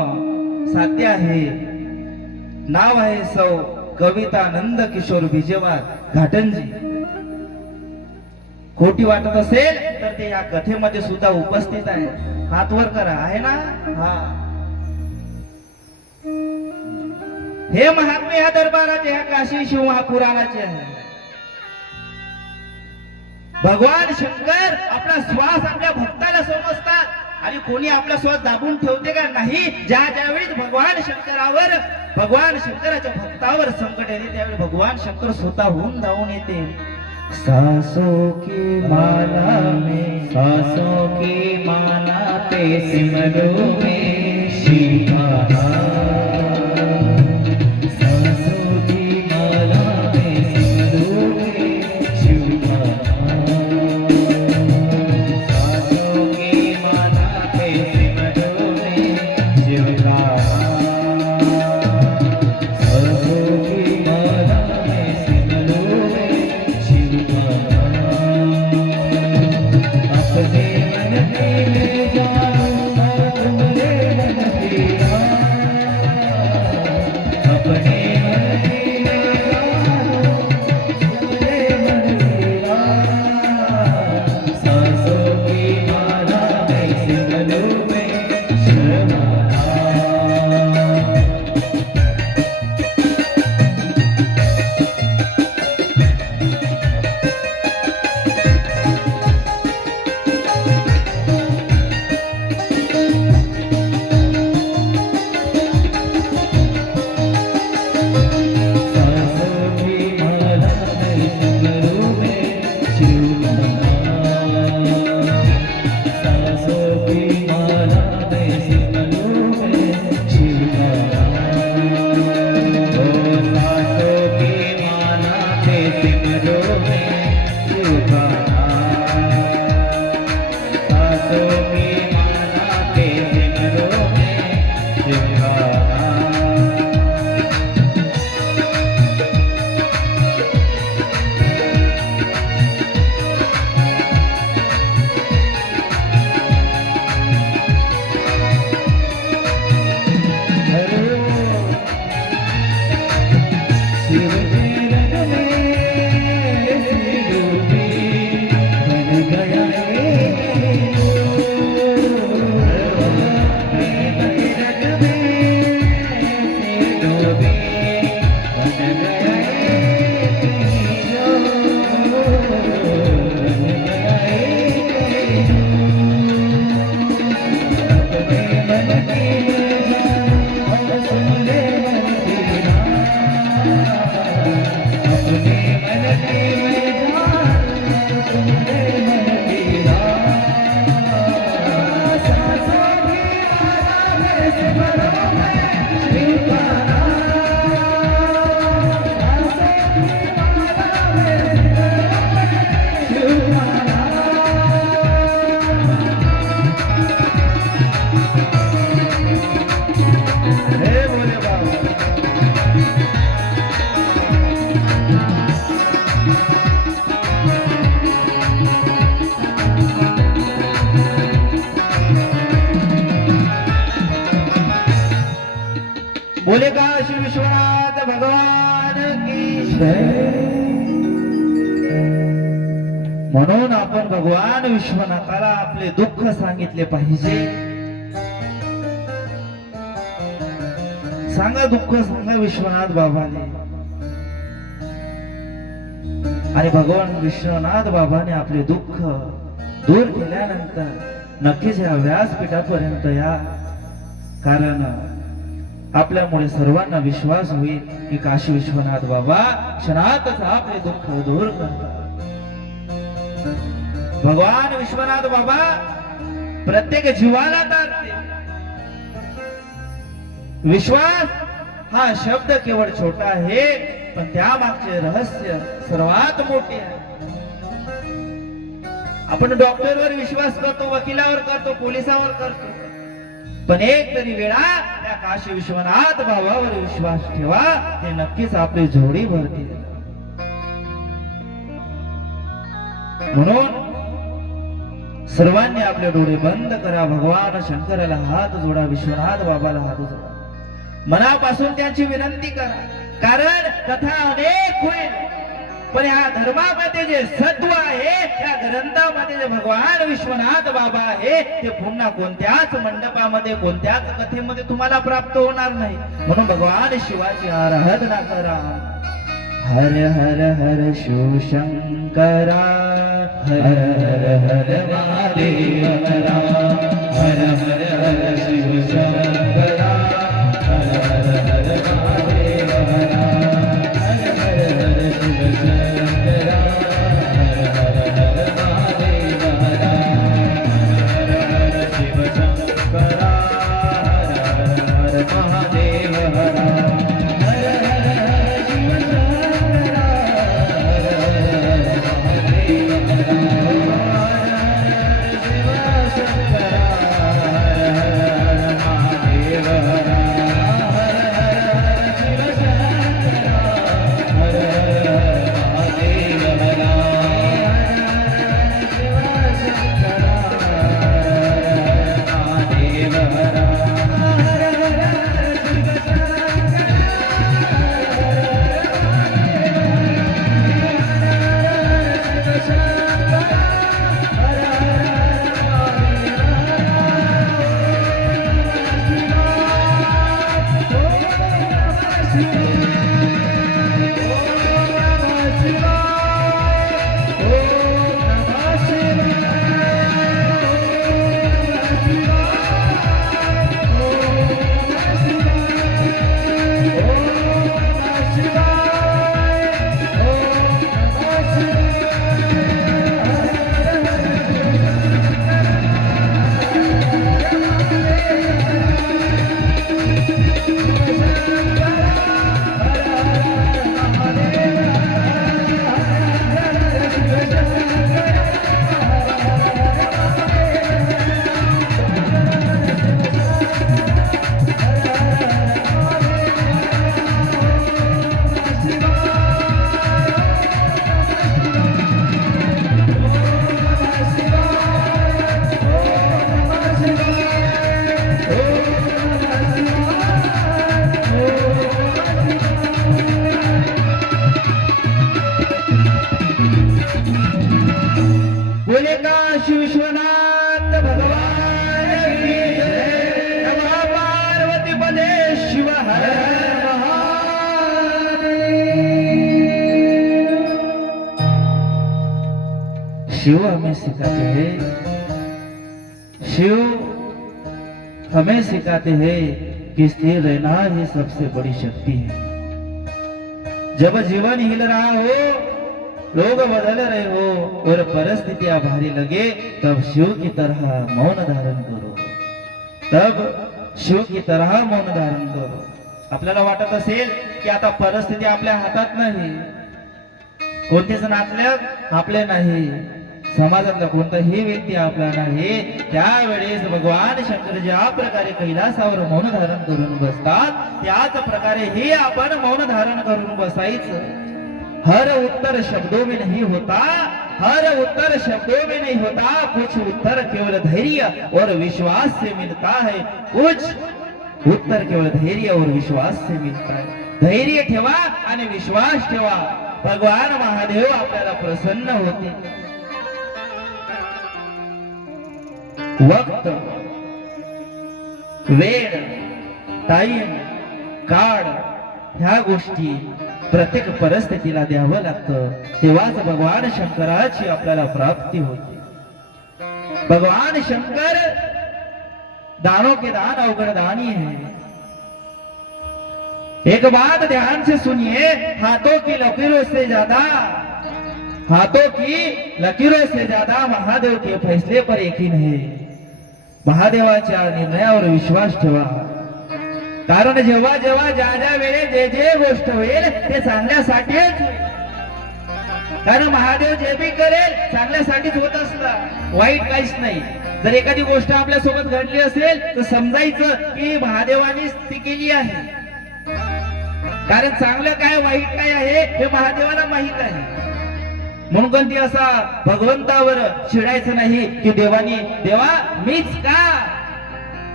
साध्य आहे नाव आहे सौ कविता नंद किशोर विजयवार घाटंजी खोटी वाटत असेल तर ते या कथेमध्ये सुद्धा उपस्थित आहे हात वर करा आहे ना हा हे महात्मे या दरबाराचे ह्या काशी शिव महापुराणाचे आहे भगवान शंकर आपला श्वास आपल्या भक्ताला समजतात आणि कोणी आपला श्वास दाबून ठेवते का नाही ज्यावेळी भगवान शंकराच्या भक्तावर संकट येते त्यावेळी भगवान शंकर स्वतःहून धावून येते सांसों की माला पे सिमरो में शिवा सांसों की माला में सिमरो में शिवा सांसों की माला पे सिमरो में शिवा सांसों की माला में सिमरो में शिवा अपने मन में जानो और तुमरे मन की राह बोले काशी विश्वनाथ भगवान की म्हणून आपण भगवान विश्वनाथाला आपले दुःख सांगितले पाहिजे. सांगा दुःख सांगा विश्वनाथ बाबाने. आणि भगवान विश्वनाथ बाबाने आपले दुःख दूर केल्यानंतर नक्कीच या व्यासपीठापर्यंत या. कारण आपल्यामुळे सर्वांना विश्वास होईल की काशी विश्वनाथ बाबा क्षणातच आपले दुःख दूर करतात. भगवान विश्वनाथ बाबा प्रत्येक जीवाला तारते. विश्वास हा शब्द केवळ छोटा आहे, पण त्यामागचे रहस्य सर्वात मोठे आहे. आपण डॉक्टरवर विश्वास करतो, वकिलावर करतो, पोलिसावर करतो, पण एक तरी वेळा त्या काशी विश्वनाथ बाबावर विश्वास ठेवा. ते नक्कीच आपली जोडी भरतील. म्हणून सर्वांनी आपले डोळे बंद करा. भगवान शंकराला हात जोडा, विश्वनाथ बाबाला हात जोडा. मनापासून त्यांची विनंती करा. कारण कथा अनेक होईल, पण या धर्मामध्ये जे सत्व आहे, त्या ग्रंथामध्ये जे भगवान विश्वनाथ बाबा आहे, ते पुन्हा कोणत्याच मंडपामध्ये कोणत्याच कथेमध्ये तुम्हाला प्राप्त होणार नाही. म्हणून भगवान शिवाची आराधना करा. हर हर हर शिव शंकरा, हर हर हर महादेव हरा, हर हर हर शिव शंकरा, हर हर हर महादेव हरा, हर हर हर शिव शंकरा, हर हर हर महादेव हरा, हर हर शिव शंकरा, हर हर हर महादेव हरा, हर हर हर शिव शंकरा, हर हर हर महादेव हरा. बोले काशी विश्वनाथ भगवान की जय. नमः पार्वती पदे शिव हर महादेव. शिव हमें सिखाते हैं, शिव हमें सिखाते हैं कि स्थिर रहना ही सबसे बड़ी शक्ति है. जब जीवन हिल रहा हो, लोग बदल रहे हो और परिस्थितियां भारी लगे, तब शिव की तरह मौन धारण करो. तब शिव की तरह मौन धारण करो. आपल्याला वाटत असेल की आता परिस्थिती आपल्या हातात नाही, कोणतेच नातलग आपले नाही, समाजातला कोणताही व्यक्ती आपला नाही, त्यावेळेस भगवान शंकर ज्या प्रकारे कैलासावर मौन धारण करून बसतात, त्याच प्रकारे हे आपण मौन धारण करून बसायचं. हर उत्तर शब्दों में नहीं होता, हर उत्तर शब्दों में नहीं होता, कुछ उत्तर केवल धैर्य और विश्वास से मिलता है. कुछ उत्तर केवळ धैर्य और विश्वास से मिलता है. धैर्य ठेवा आणि विश्वास ठेवा. भगवान महादेव आपल्याला प्रसन्न होते. वक्त, वेळ, टाइम, काळ ह्या गोष्टी प्रत्येक परिस्थितीला द्यावं लागतं. तेव्हाच भगवान शंकराची आपल्याला प्राप्ती होते. भगवान शंकर दानों के दान अवगण दानी है. एक बात ध्यान से सुनिए, हाथों की लकीरों से ज्यादा महादेव के फैसले पर यकीन है. महादेवाच्या निर्णयावर विश्वास ठेवा. कारण जेव्हा जेव्हा ज्या वेळे जे गोष्ट होईल ते चांगल्यासाठीच होईल. कारण महादेव जे बी करेल चांगल्यासाठीच होत असतं, वाईट काहीच नाही. जर एखादी गोष्ट आपल्या सोबत घडली असेल तर समजायचं की महादेवानेच ती केली आहे. कारण चांगलं काय वाईट काय आहे हे महादेवाला माहित आहे. म्हणून कधी असा भगवंतावर चिडायचं नाही की देवा मीच का.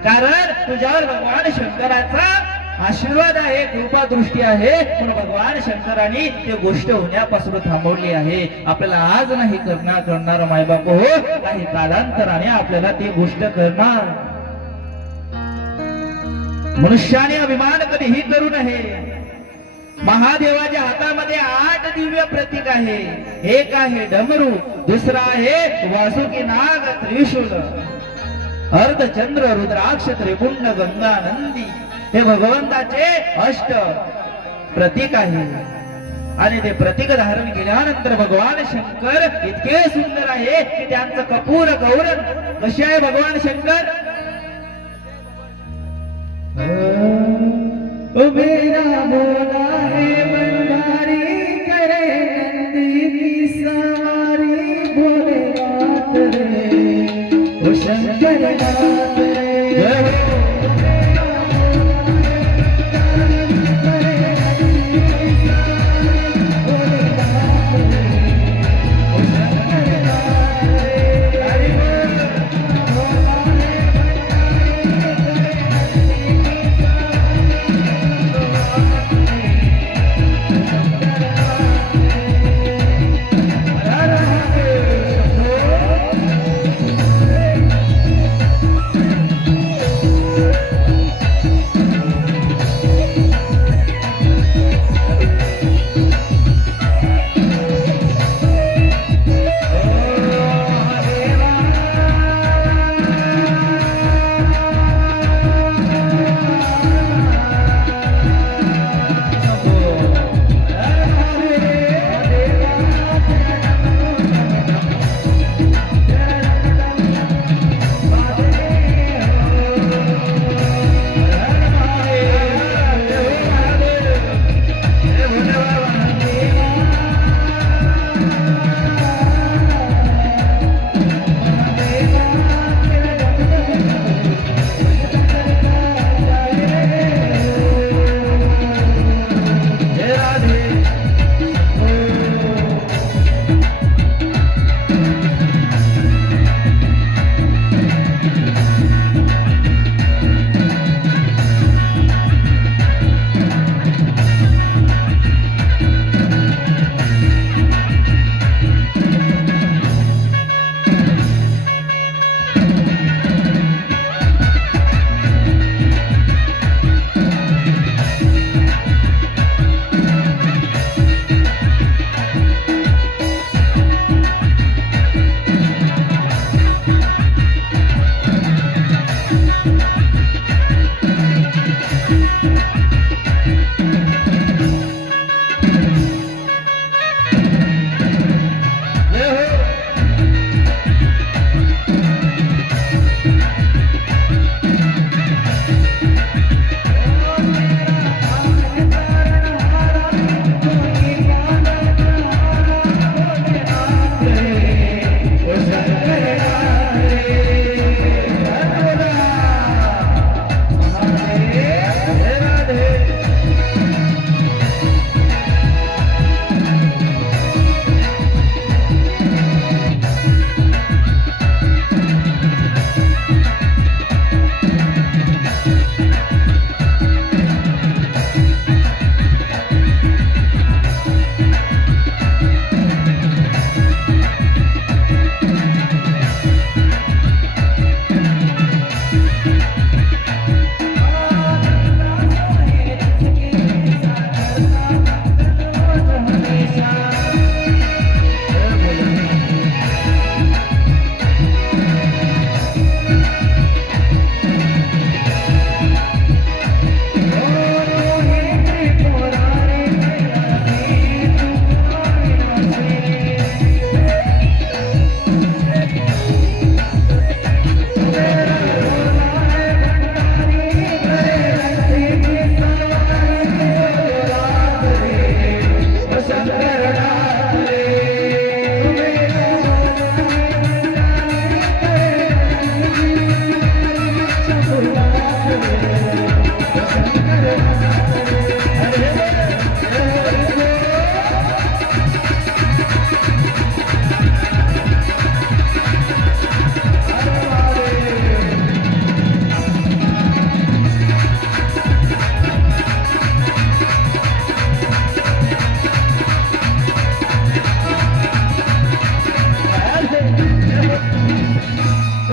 कारण तुझ्यावर भगवान शंकराचा आशीर्वाद आहे, कृपा दृष्टी आहे. म्हणून भगवान शंकराने ते गोष्ट होण्यापासून थांबवली आहे. आपल्याला आज नाही करणार मायबाप हो, काही कालांतराने आपल्याला ती गोष्ट करणार. मनुष्याने अभिमान कधीही करू नये. महादेवाच्या हातामध्ये 8 दिव्य प्रतीक आहे. एक आहे डमरू, दुसरा आहे वासुकी नाग त्रिशूल, अर्धचंद्र रुद्राक्ष त्रिपुंड गंगा नंदी हे भगवंताचे 8 प्रतीक आहे. आणि ते प्रतीक धारण केल्यानंतर भगवान शंकर इतके सुंदर आहे की त्यांचं कपूर गौरव कसे आहे. भगवान शंकर मेरा भोला है भंडारी करे नंदी की सवारी भोलेनाथ रे ओ शंकरनाथ रे. जय हो.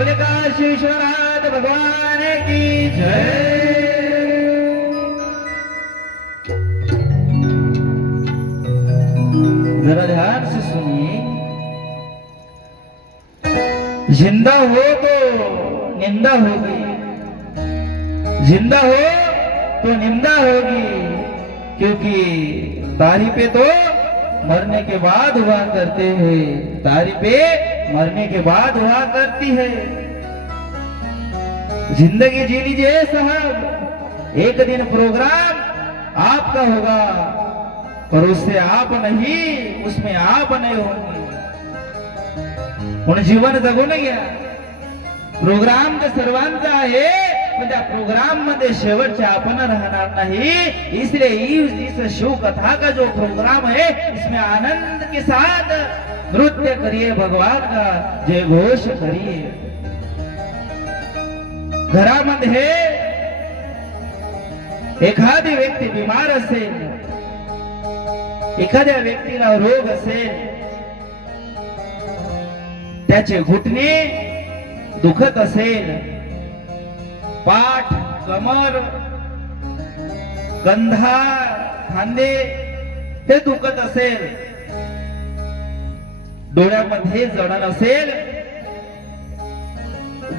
बोले काशी विश्वनाथ भगवान की जय। जरा ध्यान से सुनिए, जिंदा हो तो निंदा होगी, जिंदा हो तो निंदा होगी, क्योंकि तारीफें तो मरने के बाद हुआ करते हैं, तारीफें मरने के बाद हुआ करती है। जिंदगी जी लीजिए साहब, एक दिन प्रोग्राम आपका होगा, पर उससे आप नहीं, उसमें आप नहीं होंगे। म्हणून जीवन जगून घ्या। प्रोग्राम तर सर्वांचा आहे, पण त्या प्रोग्राम मध्ये शेवटचे आपण राहणार नहीं, इसलिए इस शिव कथा का जो प्रोग्राम है, इसमें आनंद के साथ नृत्य करिए, भगवान का जय घोष करिए। घरामध्ये एखादी व्यक्ती बीमार असेल, एखाद्या व्यक्तीला रोग असेल, त्याचे घुटणे दुखत असेल, पाठ, कमर, कंधा, खांदे हे दुखत असेल, डोळ्यामध्ये जळण असेल,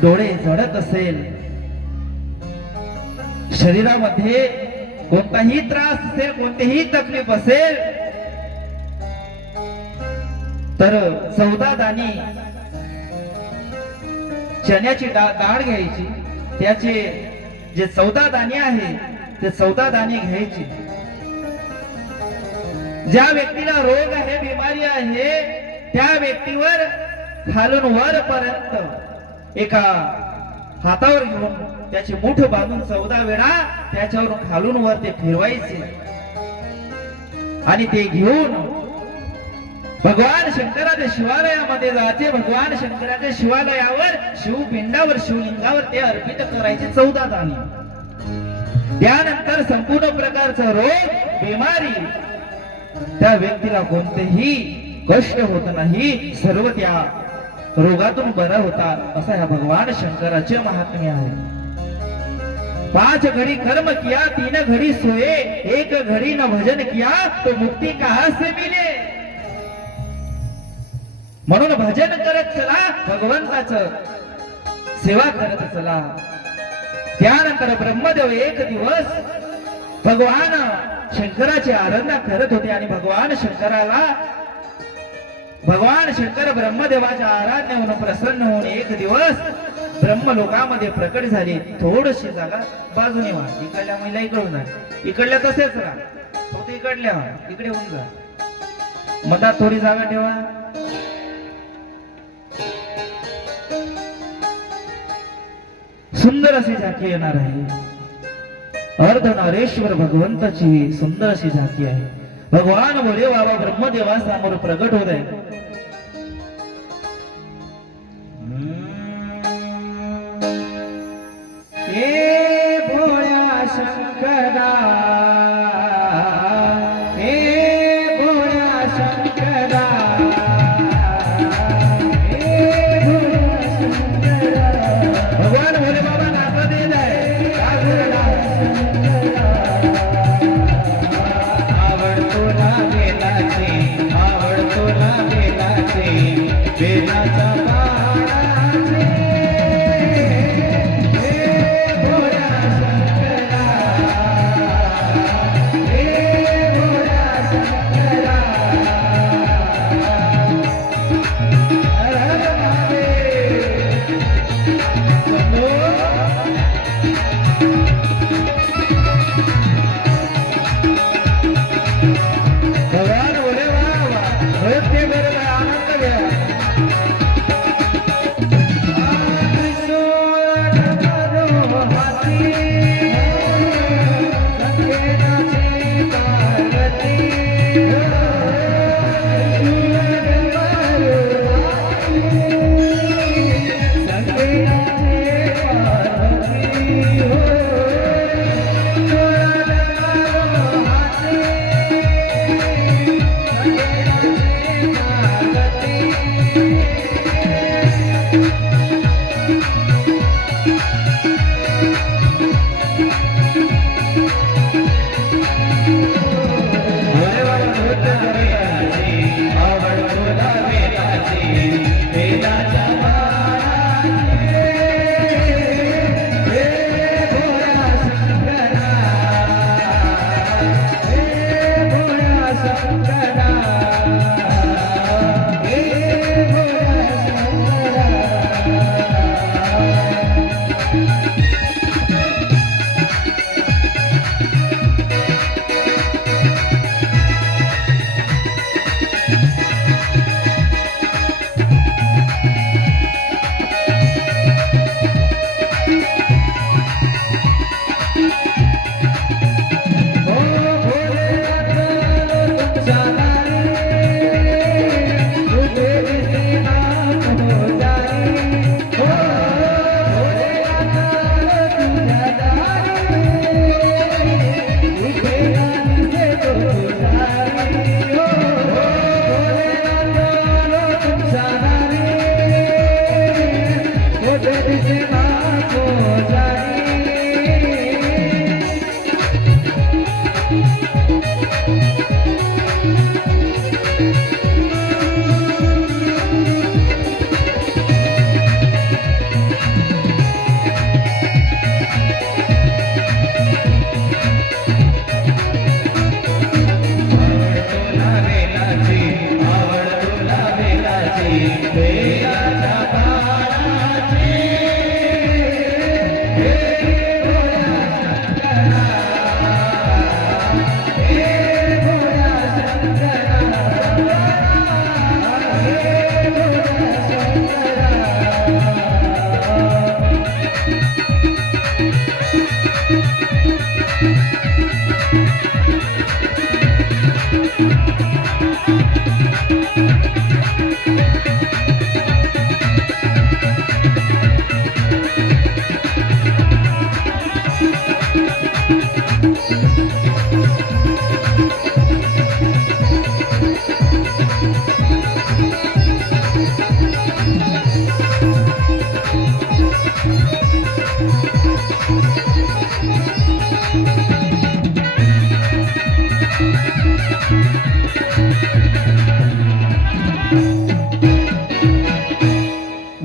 डोळे जळत असेल, शरीरामध्ये कोणताही त्रास असेल, कोणतीही तकलीफ असेल, तर 14 दाणी चण्याची डाळ घ्यायची, त्याचे जे 14 दाणे आहे ते 14 दाणे घ्यायचे। ज्या व्यक्तीला रोग आहे, बिमारी आहे, त्या व्यक्तीवर खालून वर पर्यंत एका हातावर घेऊन त्याची मुठ बांधून 14 वेळा त्याच्यावरून खालून वर ते फिरवायचे आणि ते घेऊन भगवान शंकराच्या शिवालयामध्ये जायचे। भगवान शंकराच्या शिवालयावर, शिवपिंडावर, शिवलिंगावर ते अर्पित करायचे 14 दाणे। त्यानंतर संपूर्ण प्रकारचा रोग, बिमारी, त्या व्यक्तीला कोणतेही कष्ट होत नाही, सर्व त्या रोगातून बरा होतात, असा ह्या भगवान शंकराचे महात्म्य आहे। 5 घड़ी कर्म किया, 3 घड़ी सोए, 1 घड़ी न भजन किया, तो मुक्ति कहां से मिले। म्हणून भजन करत चला, भगवंताचं सेवा करत चला। त्यानंतर ब्रह्मदेव एक दिवस भगवान शंकराची आराधना करत होते आणि भगवान शंकर ब्रह्मदेवाच्या आराधनेवरून प्रसन्न होऊन एक दिवस ब्रह्मलोकामध्ये प्रकट झाले। थोडीशी जागा बाजूने व्हा, इकडल्या महिला इकडून जा, इकडल्या तसेच राहा, फक्त इकडल्या व्हा, इकडे होऊन जा, मधात थोडी जागा ठेवा। सुंदर अशी झाकी येणार आहे, अर्धनारेश्वर भगवंताची सुंदर अशी झाकी आहे। भगवान भोले बाबा ब्रह्मदेवासमोर प्रगट होत आहे। हे भोळ्या शंकरा, हे भोळ्या शंकरा, हे भोळ्या शंकरा। भगवान भोले बाबा नाचत येत आहे, आवडतो ना बेलाचे, आवडतो ना बेलाचे, बेलाचा पाडाचे, हे भोळ्या शंकरा, हे भोळ्या शंकरा। हर हर महादेव। भगवान बोले बाबा नृत्य करत आनंद घ्या।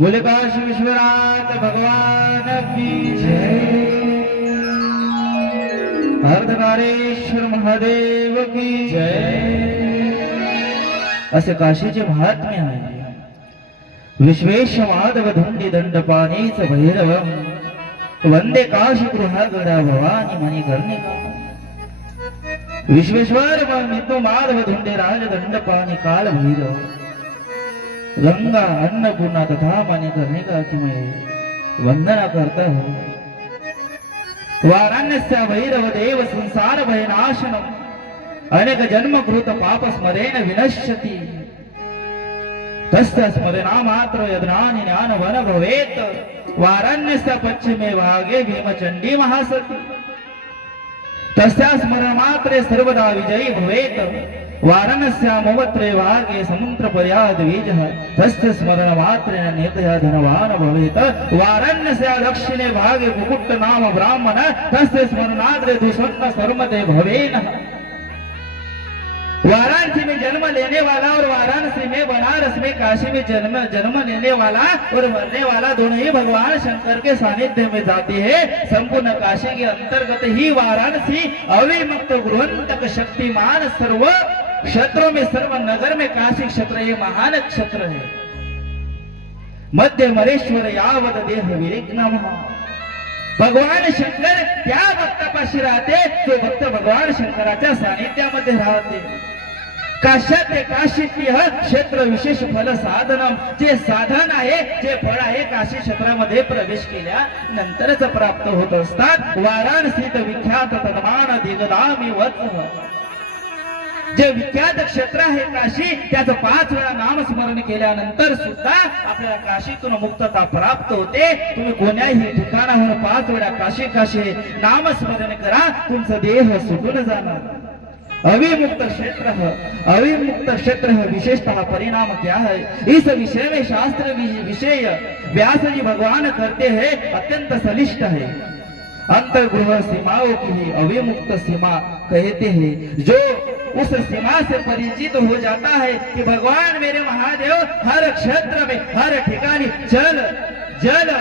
बोले काशी विश्वनाथ भगवान की जय। अर्धनारेश्वर महादेव की जय। असे काशीचे महात्म्य आहे। विश्वेश माधव धुंडी दंडपाणीच भैरव वंदे काशी गृहागडा भवानी मणिकर्णिका। विश्वेश्वर मितो माधव धुंडे राज दंडपाणी काल भैरव गंगा अन्नपूर्णा तथा मणिकर्णिका की मैं वंदना करता हूँ। वाराण्यस्य भैरव देव संसार भयनाशनम अनेक जन्म कृत पाप स्मरेण विनश्यति तस्य स्मरणा मात्र यज्ञानि ज्ञान वन भवेत। वाराण्यस्य पश्चिमे भागे भीमचंडी महासती तस्या स्मरण मात्रे सर्वदा विजयी भवेत। वाराणस्या ममत्रे भागे समुद्र पर्याद बीजः तस्य स्मरण मात्रेण निर्दय धनवान भवेत। वाराण्यस्या दक्षिणे भागे मुकुट नाम ब्राह्मण तस्य स्मरणाद्रे दुष्वर्ण सर्वते भवेन। वाराणसी में जन्म लेने वाला और वाराणसी में बनारस में काशी में जन्म लेने वाला और मरने वाला दोनों ही भगवान शंकर के सानिध्य में जाते हैं। संपूर्ण काशी के अंतर्गत ही वाराणसी अविमुक्त गृहंतक शक्तिमान सर्व क्षेत्रों में सर्व नगर में काशी क्षेत्र ये महान क्षेत्र है। मध्य मरेश्वर यावत देह विरिग्नम। भगवान शंकर त्या भक्तापाशी राहते जो भक्त भगवान शंकराच्या सानिध्यामध्ये राहते। काश्यात ते काशीत क्षेत्र विशेष फल साधनम जे साधन आहे जे फळ आहे काशी क्षेत्रामध्ये प्रवेश केल्यानंतरच प्राप्त होत असतात। वाराणसीत विख्यात तन्मान दिगदामी वत्सः जे विख्यात क्षेत्र आहे काशी त्याचं 5 वेळा नामस्मरण केल्यानंतर सुद्धा आपल्याला काशीतून मुक्तता प्राप्त होते। तुम्ही कोण्याही ठिकाणाहून 5 वेळा काशी काशी नामस्मरण करा तुमचं देह सुटून जाणार। अविमुक्त क्षेत्र है विशेषतः परिणाम क्या है इस विषय में शास्त्र विषय व्यास जी भगवान करते हैं अत्यंत सलिष्ट है। अंतर्गृह सीमाओं की ही अविमुक्त सीमा कहते हैं। जो उस सीमा से परिचित हो जाता है कि भगवान मेरे महादेव हर क्षेत्र में हर ठिकानी जल जल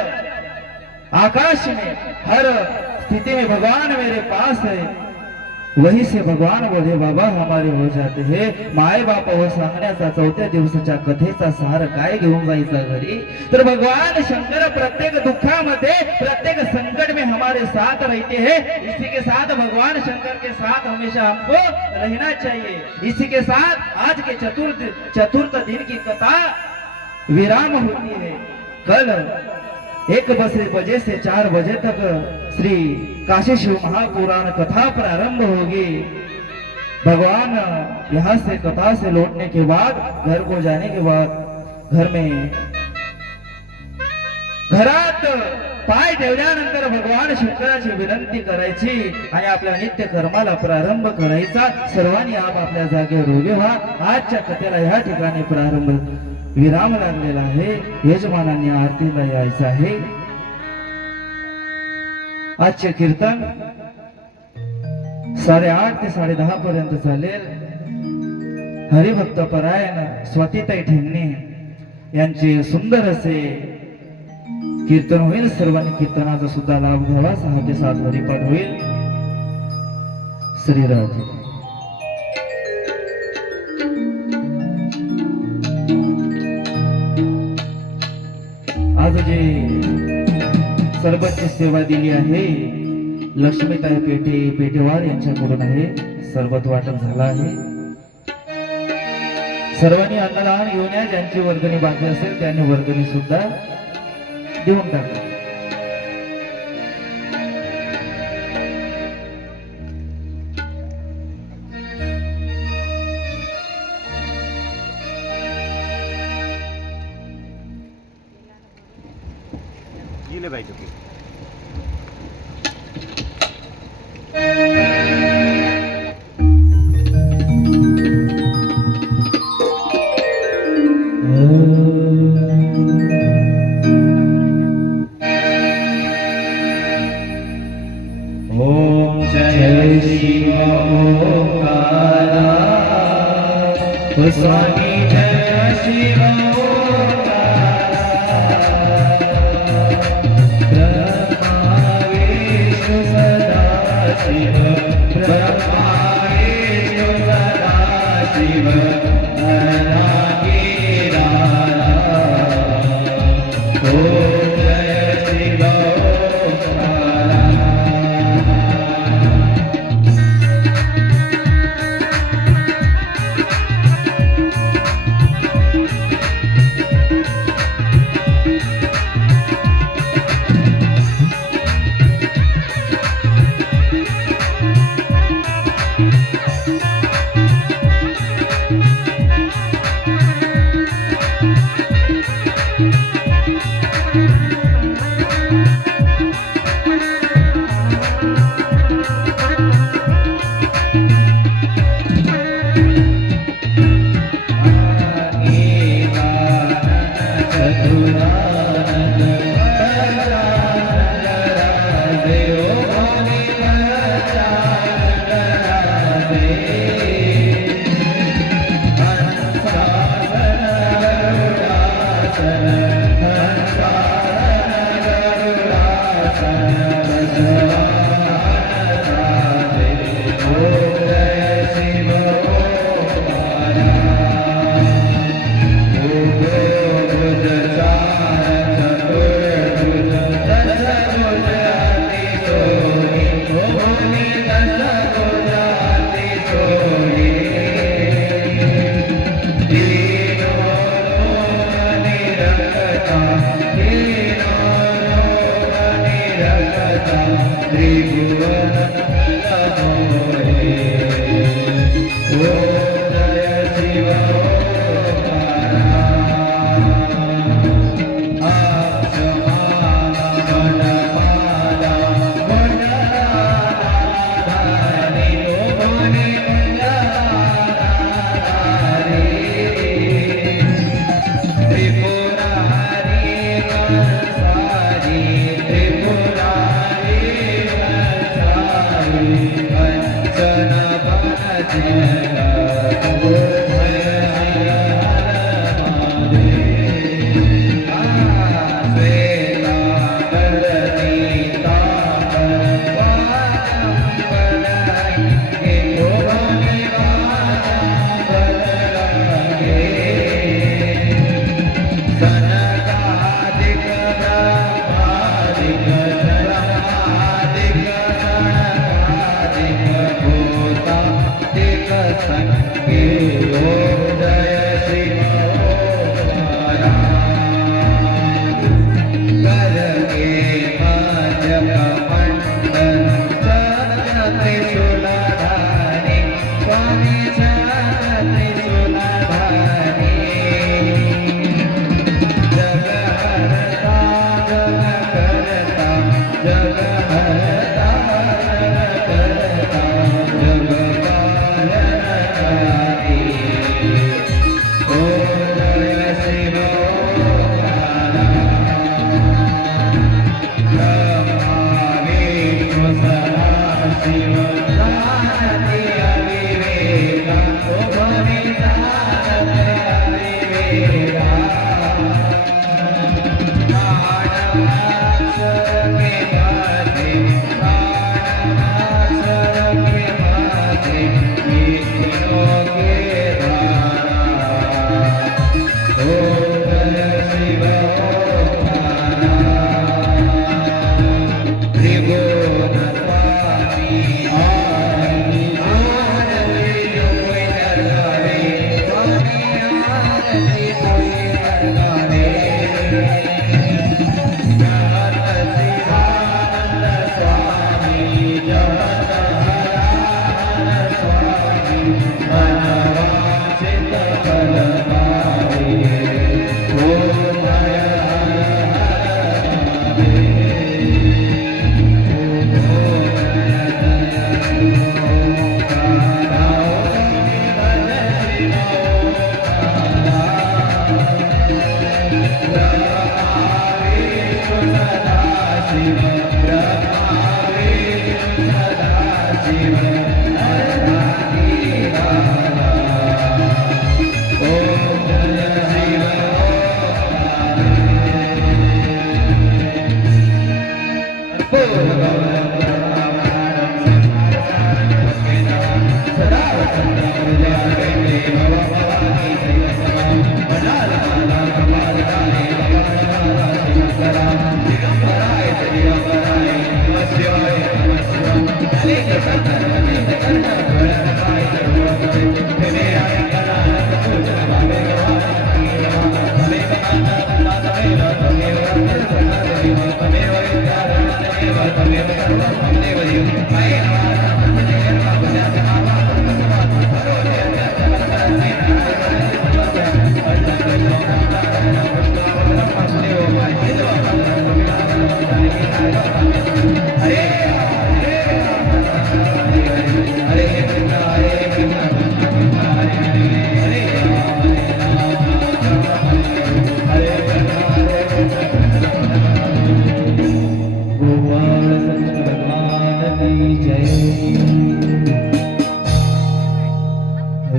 आकाश में हर स्थिति में भगवान मेरे पास है वही से भगवान बोले बाबा हमारे हो जाते हैं। माय बाप व सांगण्याचा 4थ्या दिवसाच्या कथेचा सार काय घेऊन जायचा घरी तर भगवान शंकर प्रत्येक दुखामध्ये प्रत्येक संकट में हमारे साथ रहते हैं। इसी के साथ भगवान शंकर के साथ हमेशा हमको रहना चाहिए। इसी के साथ आज के चतुर्थ दिन की कथा विराम होती है। कल 1 बजे से 4 बजे तक श्री काशी शिव महापुराण कथा प्रारंभ होगी। भगवान यहाँ से कथा से लौटने के बाद घर को जाने के बाद घर में घरात पाय ठेवल्यानंतर भगवान शंकराची विनंती करायची आणि आपल्या नित्य कर्माला प्रारंभ करायचा। सर्वांनी आपल्या जागेवर उभे व्हा। आजच्या कथेला या ठिकाणी प्रारंभ विराम लागलेला आहे। यजमानांनी आरतीला यायचं आहे। आजचे कीर्तन 8:30 ते 10:30 पर्यंत चालेल। हरिभक्त परायण स्वातीताई ठेंगणे यांचे सुंदर असे कीर्तन होईल। सर्वांनी कीर्तनाचा सुद्धा लाभ घ्यावा। 6 ते 7 हरिपाठ होईल। श्रीराज आज जे सरबतची सेवा दिली आहे लक्ष्मीताई पेटेवार यांच्याकडून आहे। सरबत वाटप झाला आहे। सर्वांनी अन्नदान घेऊन या। ज्यांची वर्गणी बाकी असेल त्यांनी वर्गणी सुद्धा देऊन टाका। दिले पाहिजे की ओम जय शिव ओंकारा स्वामी जय शिव ओंकारा ब्रह्मा विष्णु सदा शिव ब्रह्मा विष्णु सदा शिव नारायण ओम जय शिव ओंकारा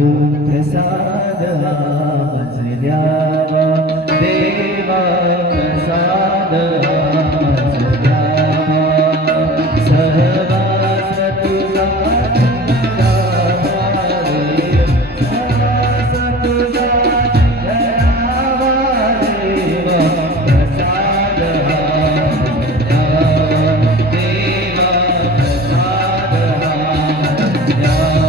प्रसाद आज द्यावा देवा प्रसाद आज द्यावा सहवास तुझा घरावा रे सहवास तुझा घरावा देवा प्रसाद आज द्यावा देवा प्रसाद आज द्यावा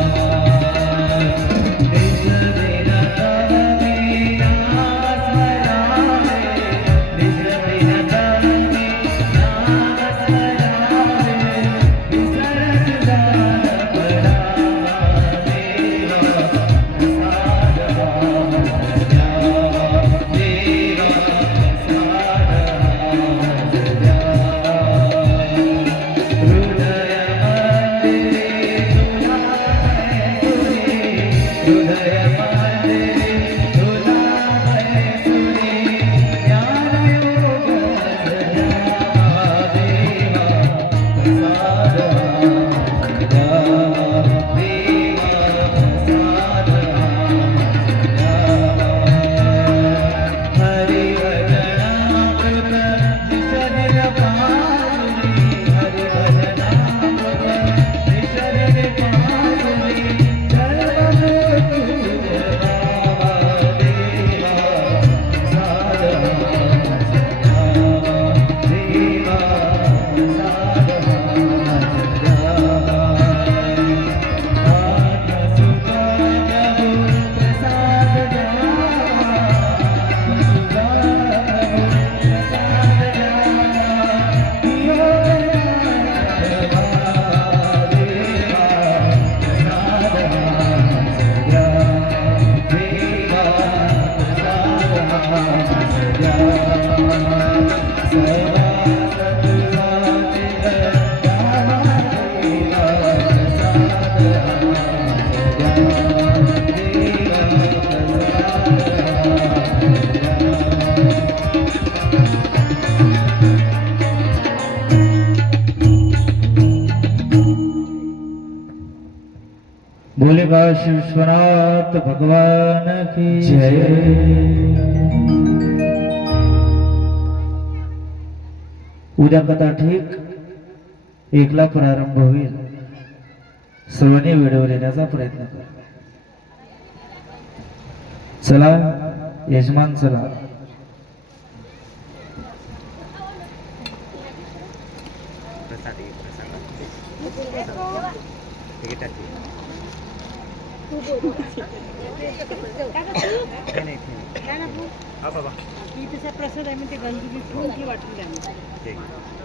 बोले बाबा शिव विश्वनाथ भगवान की जय। उद्या कथा ठीक 1ला प्रारंभ होईल. सर्वांनी व्हिडिओ लिहिण्याचा प्रयत्न करा. चला यजमान चला. प्रसाद आहे मी ते गंजू वाटून द्या.